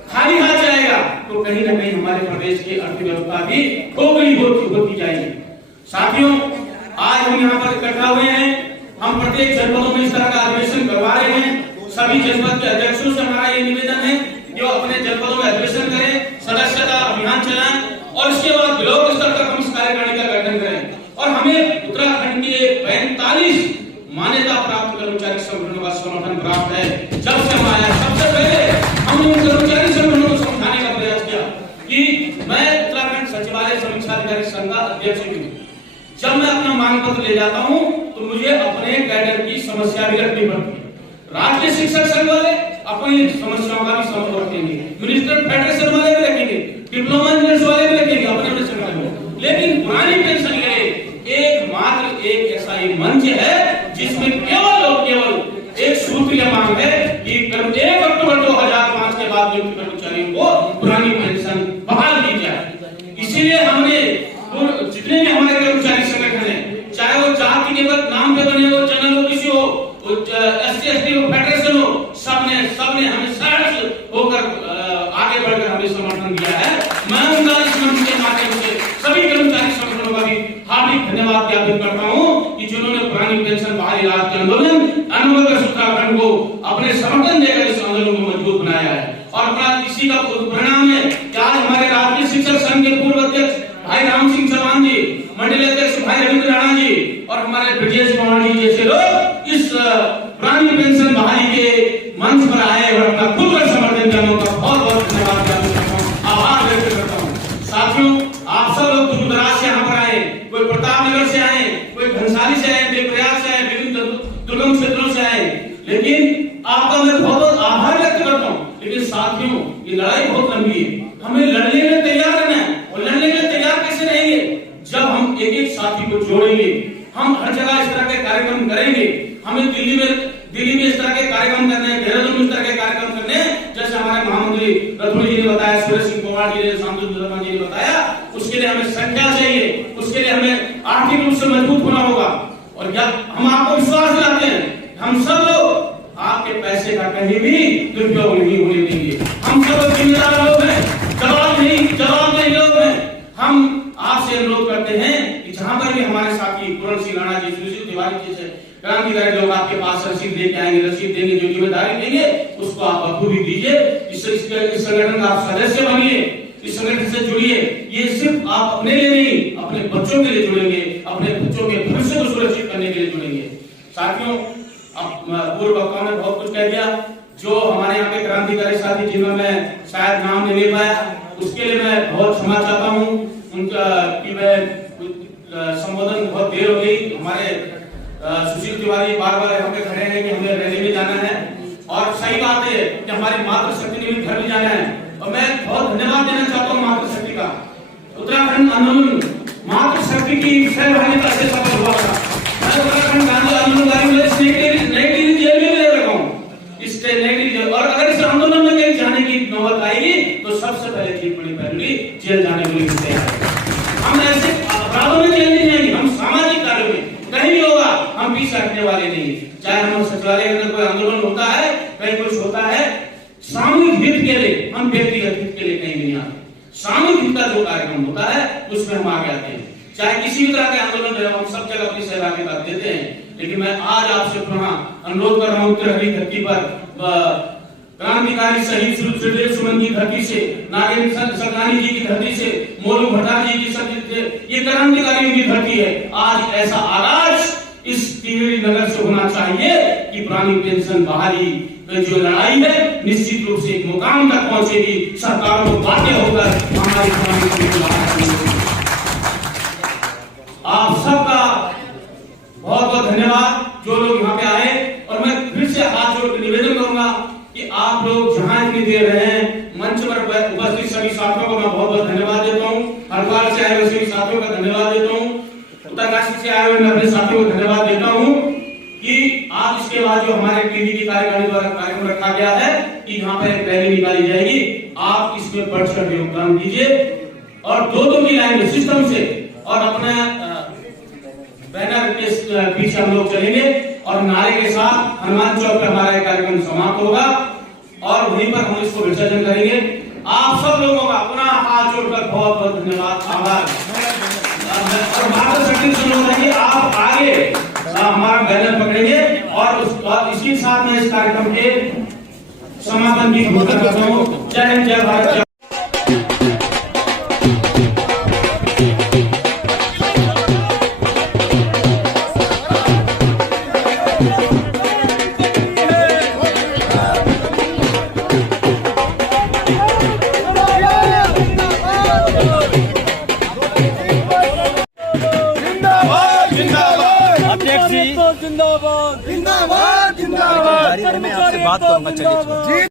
खाली हाथ जाएगा तो कहीं न कहीं हमारे प्रदेश की अर्थव्यवस्था भी खोखली होती जाएगी। साथियों, आज हम यहाँ पर इकट्ठा हुए हैं, हम प्रत्येक जनपदों में इस तरह का अधिवेशन करवा रहे हैं। सभी जनपद के अध्यक्षों से हमारा ये निवेदन है जो अपने जनपदों में अधिवेशन करें, सदस्यता अभियान चलाएं, और इसके बाद ब्लॉक स्तर तक हम इस कार्यकारिणी का गठन करें। और हमें उत्तराखंड के 45 मान्यता प्राप्त कर्मचारी संगठनों का समर्थन प्राप्त है। जब से हम आया, सबसे पहले हमने उन कर्मचारी संगठनों को समझाने का प्रयास किया कि मैं उत्तराखंड सचिवालय समीक्षा अधिकारी संघ का अध्यक्ष हूँ। जब मैं अपना मांग पत्र ले जाता हूँ तो मुझे अपने कैडर की समस्या भी रखनी पड़ती है। राष्ट्रीय शिक्षक संघ वाले अपनी समस्याओं का भी समाधान रखेंगे, मिनिस्टर फेडरेशन वाले भी रखेंगे, डिप्लोमा इंजीनियर्स वाले भी रखेंगे अपने अपने संगठन में। लेकिन पुरानी पेंशन के लिए एकमात्र एक ऐसा ही मंच है जिसमें केवल और केवल एक सूत्रीय मांग है कि 1 अक्टूबर 2005 के बाद नियुक्त कर्मचारियों को पुरानी पेंशन बहाल की जाए। इसीलिए हमने जितने भी हमारे कर्मचारी संगठन है, चाहे वो जाति के नाम पे बने हो, जनरल ओबीसी हो, SC ST फेडरेशन हो, सबने हमें सहर्ष होकर आगे बढ़कर हमें समर्थन दिया है। मैं उनका इस मंच के माध्यम से सभी कर्मचारी संगठनों का भी हार्दिक धन्यवाद ज्ञापित करता हूं कि जिन्होंने पुरानी पेंशन बहाली राष्ट्रीय आंदोलन अनुबंध उत्तराखंड को अपने समर्थन देकर इस आंदोलन को मजबूत बनाया है। और इसी का परिणाम है कि आज हमारे राष्ट्रीय शिक्षक संघ के पूर्व अध्यक्ष भाई राम सिंह चौहान जी, मंडलीय अध्यक्ष भाई रविंद्र राणा जी और हमारे ब्रजेश कुमार जी जैसे लोग इस पुरानी पेंशन बहाली के मंच पर आए और अपना खुलकर समर्थन दिया, उनका बहुत बहुत धन्यवाद ज्ञापित करता हूँ, आभार व्यक्त करता हूँ। साथियों, आप सब लोग दूर दराज से यहाँ पर आए, कोई प्रतापनगर से आए, कोई घनसाली से आए, देवप्रयाग से आए, विभिन्न दुर्गम क्षेत्रों से आए, लेकिन आपका मैं बहुत बहुत आभार व्यक्त करता हूँ। लेकिन साथियों, ये लड़ाई बहुत लंबी है, हमें लड़ने में तैयार रहना है। और लड़ने में तैयार कैसे रहेंगे? जब हम एक एक साथी को जोड़ेंगे, हम हर जगह इस तरह के कार्यक्रम करेंगे। हमें दिल्ली में इस तरह के कार्यक्रम करने हैं, देहरादून में इस तरह के कार्यक्रम करने हैं, जैसे हमारे महामंत्री रतुल जी ने बताया, सुरेश सिंह पवार जी ने, सांसद शर्मा जी ने बताया। उसके लिए हमें संख्या चाहिए, उसके लिए हमें आर्थिक रूप से मजबूत होना होगा। और जब हम आपको विश्वास दिलाते हैं, हम सब लोग आपके पैसे का कहीं भी दुरुपयोग नहीं होने देंगे। हम सब जिम्मेदार लोग हैं, जवाबदेही लोग हैं। हम आपसे अनुरोध करते हैं कि जहां पर भी हमारे साथी पूर्ण सिंह राणा जी, सुशील तिवारी जी से क्रांतिकारी लोग आपके पास रसीद लेके आएंगे, रसीद देंगे, जो जिम्मेदारी देंगे उसको आप बखूबी दीजिए। इस संगठन का आप सदस्य बनिए, इस संगठन से जुड़िए। ये सिर्फ आप अपने लिए नहीं, अपने बच्चों के लिए जुड़ेंगे, अपने बच्चों के भविष्य को सुरक्षित करने के लिए जुड़ेंगे। साथियों, पूर्व वक्ताओं ने बहुत कुछ कह दिया। जो हमारे यहाँ के क्रांतिकारी साथी जिन्होंने मैं शायद नाम नहीं ले पाया, उसके लिए मैं बहुत क्षमा चाहता हूँ। उनका कि मैं संबोधन बहुत देर हो गई। हमारे सुशील तिवारी बार बार यहाँ पे खड़े हैं कि हमें रैली में जाना है, और सही बात है कि हमारी मातृशक्ति ने भी घर में जाना है। और मैं बहुत धन्यवाद देना चाहता हूँ मातृशक्ति का। उत्तराखंड आंदोलन मातृशक्ति की सहभागिता से सफल हुआ था। मैं उत्तराखंड गांधी आंदोलनकारी नई दिल्ली जेल में ले रखा हूँ, इस नई दिल्ली। और अगर इस आंदोलन में कहीं जाने की नौबत आएगी तो सबसे पहले चीज बड़ी पहली जेल जाने के लिए तैयार है। हम ऐसे अपराधों में जेल नहीं जाएंगे, हम सामाजिक कार्यों में कहीं भी होगा हम पीछे हटने वाले नहीं। चाहे हम सचिवालय के अंदर कोई आंदोलन होता है, कहीं कुछ होता है, सामूहिक हित के लिए, हम व्यक्तिगत हित के लिए कहीं नहीं आते। सामूहिक हित का जो कार्यक्रम होता है उसमें हम आगे आते हैं। चाहे किसी भी तरह के आंदोलन रहे, हम सब जगह अपनी सहभागिता देते हैं। लेकिन मैं आज आपसे पुनः अनुरोध कर रहा हूँ, उत्तराखंड धरती पर क्रांतिकारी शहीद सुखदेव सुमन की धरती से, नागेंद्र सकलानी जी की धरती से, मोलू भट्टाचार्य जी की धरती से, ये क्रांतिकारियों की धरती है। आज ऐसा आगाज इस टिहरी नगर से होना चाहिए कि पुरानी पेंशन बहाली जो लड़ाई है निश्चित रूप से एक मुकाम तक पहुंचेगी। सरकार को बाध्य होकर हमारी पुरानी पेंशन। आप सबका बहुत बहुत धन्यवाद जो लोग यहाँ पे आए। और मैं फिर से हाथ जोड़ कर निवेदन करूंगा कि आप लोग जहां इतनी देर रहे हैं, मंच पर उपस्थित सभी साथियों को मैं बहुत बहुत धन्यवाद देता हूँ। हरिद्वार से आए हुए सभी साथियों का धन्यवाद देता हूँ। उत्तरकाशी से आए हुए मैं अपने साथियों को धन्यवाद देता हूँ कि आज इसके बाद जो हमारे टीवी की कार्यकारिणी द्वारा कार्यक्रम रखा गया है कि यहाँ पर एक रैली निकाली जाएगी, आप इसमें बढ़ चढ़ योगदान दीजिए और दो की लाइन में सिस्टम से और अपना बैनर के पीछे हम लोग चलेंगे और नारे के साथ हनुमान चौक पर हमारा कार्यक्रम समाप्त होगा और वहीं पर हम इसको विसर्जन करेंगे। आप सब लोगों का पुनः हाथ जोड़कर बहुत बहुत धन्यवाद, आभार। और मातृशक्ति सुनो, आप आगे हमारा बैनर पकड़ेंगे और इसी साथ में इस कार्यक्रम के समापन की घोषणा करता हूँ। जय हिंद, जय भारत। जिंदाबाद जिंदाबाद जिंदाबाद। अधिकारी रहे, मैं आपसे बात करूंगा। चलिए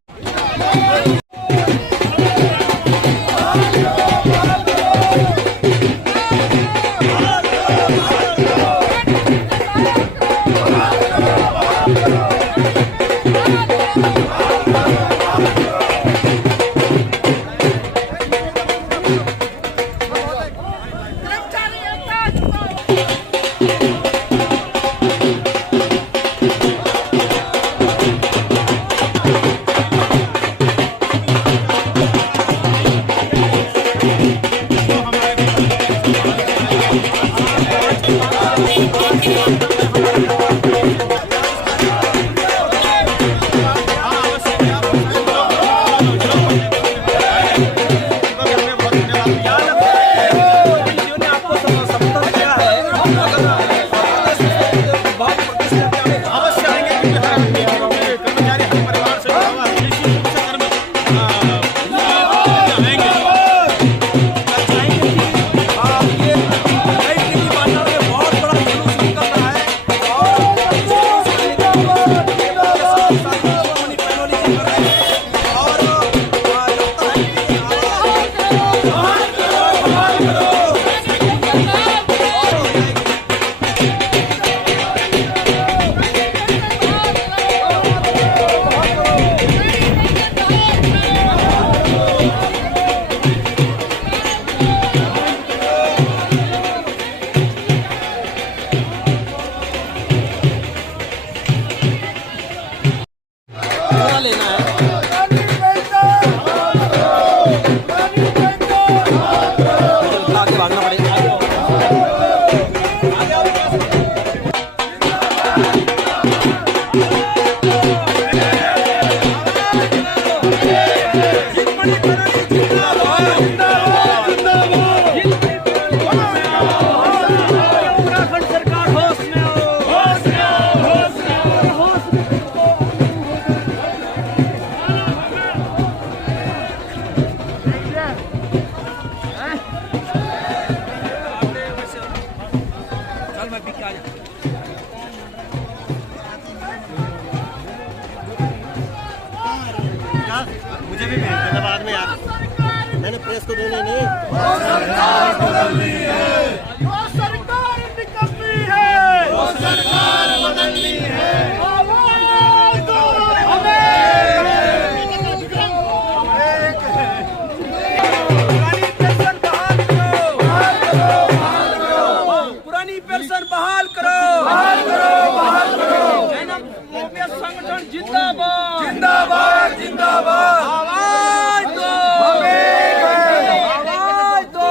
मुझे भी भेज देना बाद में यार, मैंने प्रेस को देने नहीं। सरकार बदलनी है, सरकार निकलनी है, सरकार बदलनी है। पुरानी पेंशन बहाल करो, बहाल करो, बहाल करो। संगठन जिंदाबाद, जिंदाबाद, जिंदाबाद। आवाज दो, आवाज दो,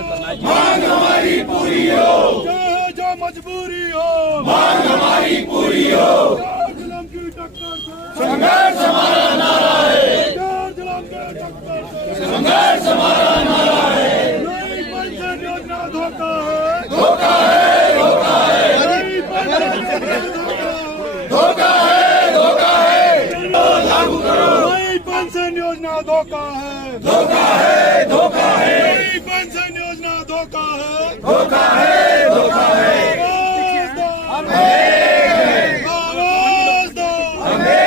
उजागर करना है। मांग हमारी पूरी हो, जो मजबूरी हो, मांग हमारी पूरी हो, जुल्म की टक्कर से संघर्ष हमारा नारा है, जुल्म की टक्कर से संघर्ष हमारा नारा है। नई पेंशन योजना धोखा है, धोखा है, धोखा है, नई पेंशन योजना धोखा है, धोखा है, लागू करो। नई पेंशन योजना धोखा है, धोखा है, धोखा है, नई पेंशन योजना धोखा है, धोखा है, धोखा है। आवाज दो, चाहे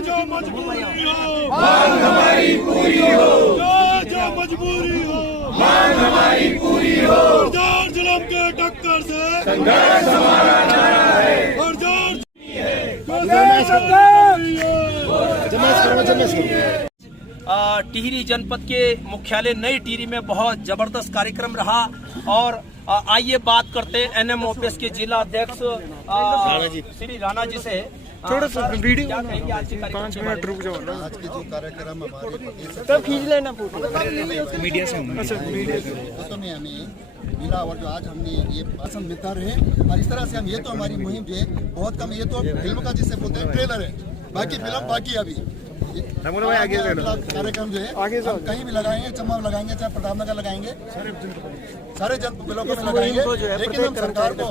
जो मजबूरी हो, मांग हमारी पूरी हो, जो मजबूरी हो, मांग हमारी पूरी हो। जोर जुल्म के टक्कर से संघर्ष हमारा नारा है, और जोर टिहरी जनपद के मुख्यालय नई टिहरी में बहुत जबरदस्त कार्यक्रम रहा। और आइए बात करते हैं NMOPS के जिला अध्यक्ष श्री राणा जी से। थोड़ा सा वीडियो क्या कहेंगे आज के 5 मिनट रुक जाओ ना। आज के जो कार्यक्रम हमारे तब खींच लेना फोटो मीडिया से में हमें मिला, और जो आज हमने ये भाषण मिलता रहे, और इस तरह से हम ये तो हमारी मुहिम जो है बहुत कम, ये तो फिल्म का जिसे बोलते हैं ट्रेलर है, बाकी फिल्म बाकी अभी कार्यक्रम जो है हम कहीं भी लगाएंगे, चम्मा में लगाएंगे, चाहे प्रतापनगर लगाएंगे, सारे जनपदों में लगाएंगे। लेकिन हम सरकार को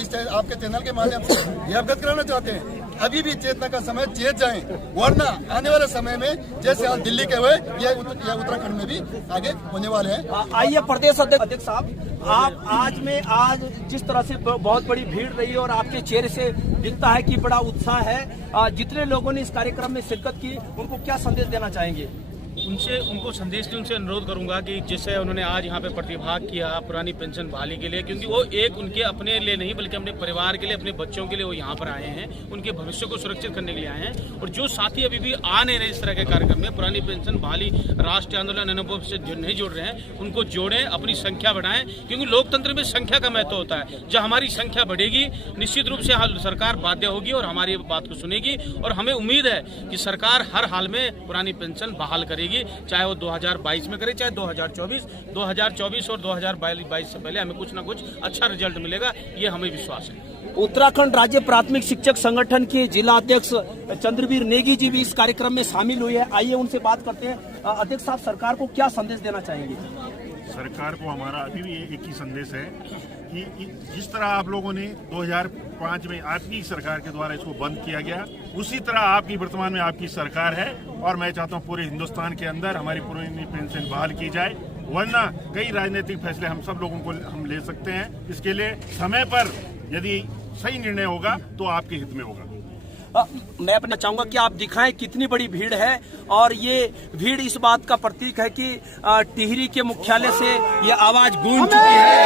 इस आपके चैनल के माध्यम से ये अवगत कराना चाहते हैं, अभी भी चेतना का समय चेत जाएं, वरना आने वाले समय में जैसे आज दिल्ली के हुए ये उत्तराखंड में भी आगे होने वाले हैं। आइए प्रदेश अध्यक्ष साहब, आप आज जिस तरह से बहुत बड़ी भीड़ रही है और आपके चेहरे से दिखता है कि बड़ा उत्साह है, जितने लोगों ने इस कार्यक्रम में शिरकत की उनको क्या संदेश देना चाहेंगे? उनको संदेश की उनसे अनुरोध करूंगा कि जैसे उन्होंने आज यहाँ पे प्रतिभाग किया पुरानी पेंशन बहाली के लिए, क्योंकि वो एक उनके अपने लिए नहीं बल्कि अपने परिवार के लिए, अपने बच्चों के लिए वो यहाँ पर आए हैं, उनके भविष्य को सुरक्षित करने के लिए आए हैं। और जो साथी अभी भी आ नहीं रहे इस तरह के कार्यक्रम में, पुरानी पेंशन बहाली राष्ट्रीय आंदोलन NMOPS से नहीं जुड़ रहे हैं, उनको जोड़ें, अपनी संख्या बढ़ाएं, क्योंकि लोकतंत्र में संख्या का महत्व होता है। जब हमारी संख्या बढ़ेगी निश्चित रूप से सरकार बाध्य होगी और हमारी बात को सुनेगी, और हमें उम्मीद है कि सरकार हर हाल में पुरानी पेंशन बहाल करेगी, चाहे वो 2022 में करे चाहे 2024 और 2022 से पहले हमें कुछ ना कुछ अच्छा रिजल्ट मिलेगा, ये हमें विश्वास है। उत्तराखंड राज्य प्राथमिक शिक्षक संगठन के जिला अध्यक्ष चंद्रवीर नेगी जी भी इस कार्यक्रम में शामिल हुए हैं। आइए उनसे बात करते हैं। अध्यक्ष साहब, सरकार को क्या संदेश देना चाहेंगे? सरकार को हमारा अभी भी एक ही संदेश है कि जिस तरह आप लोगों ने 2005 में आपकी सरकार के द्वारा इसको बंद किया गया, उसी तरह आपकी वर्तमान में आपकी सरकार है, और मैं चाहता हूं पूरे हिंदुस्तान के अंदर हमारी पुरानी पेंशन बहाल की जाए, वरना कई राजनीतिक फैसले हम सब लोगों को हम ले सकते हैं। इसके लिए समय पर यदि सही निर्णय होगा तो आपके हित में होगा। मैं अपना चाहूंगा कि आप दिखाएं कितनी बड़ी भीड़ है, और ये भीड़ इस बात का प्रतीक है कि टिहरी के मुख्यालय से ये आवाज गूंज चुकी है।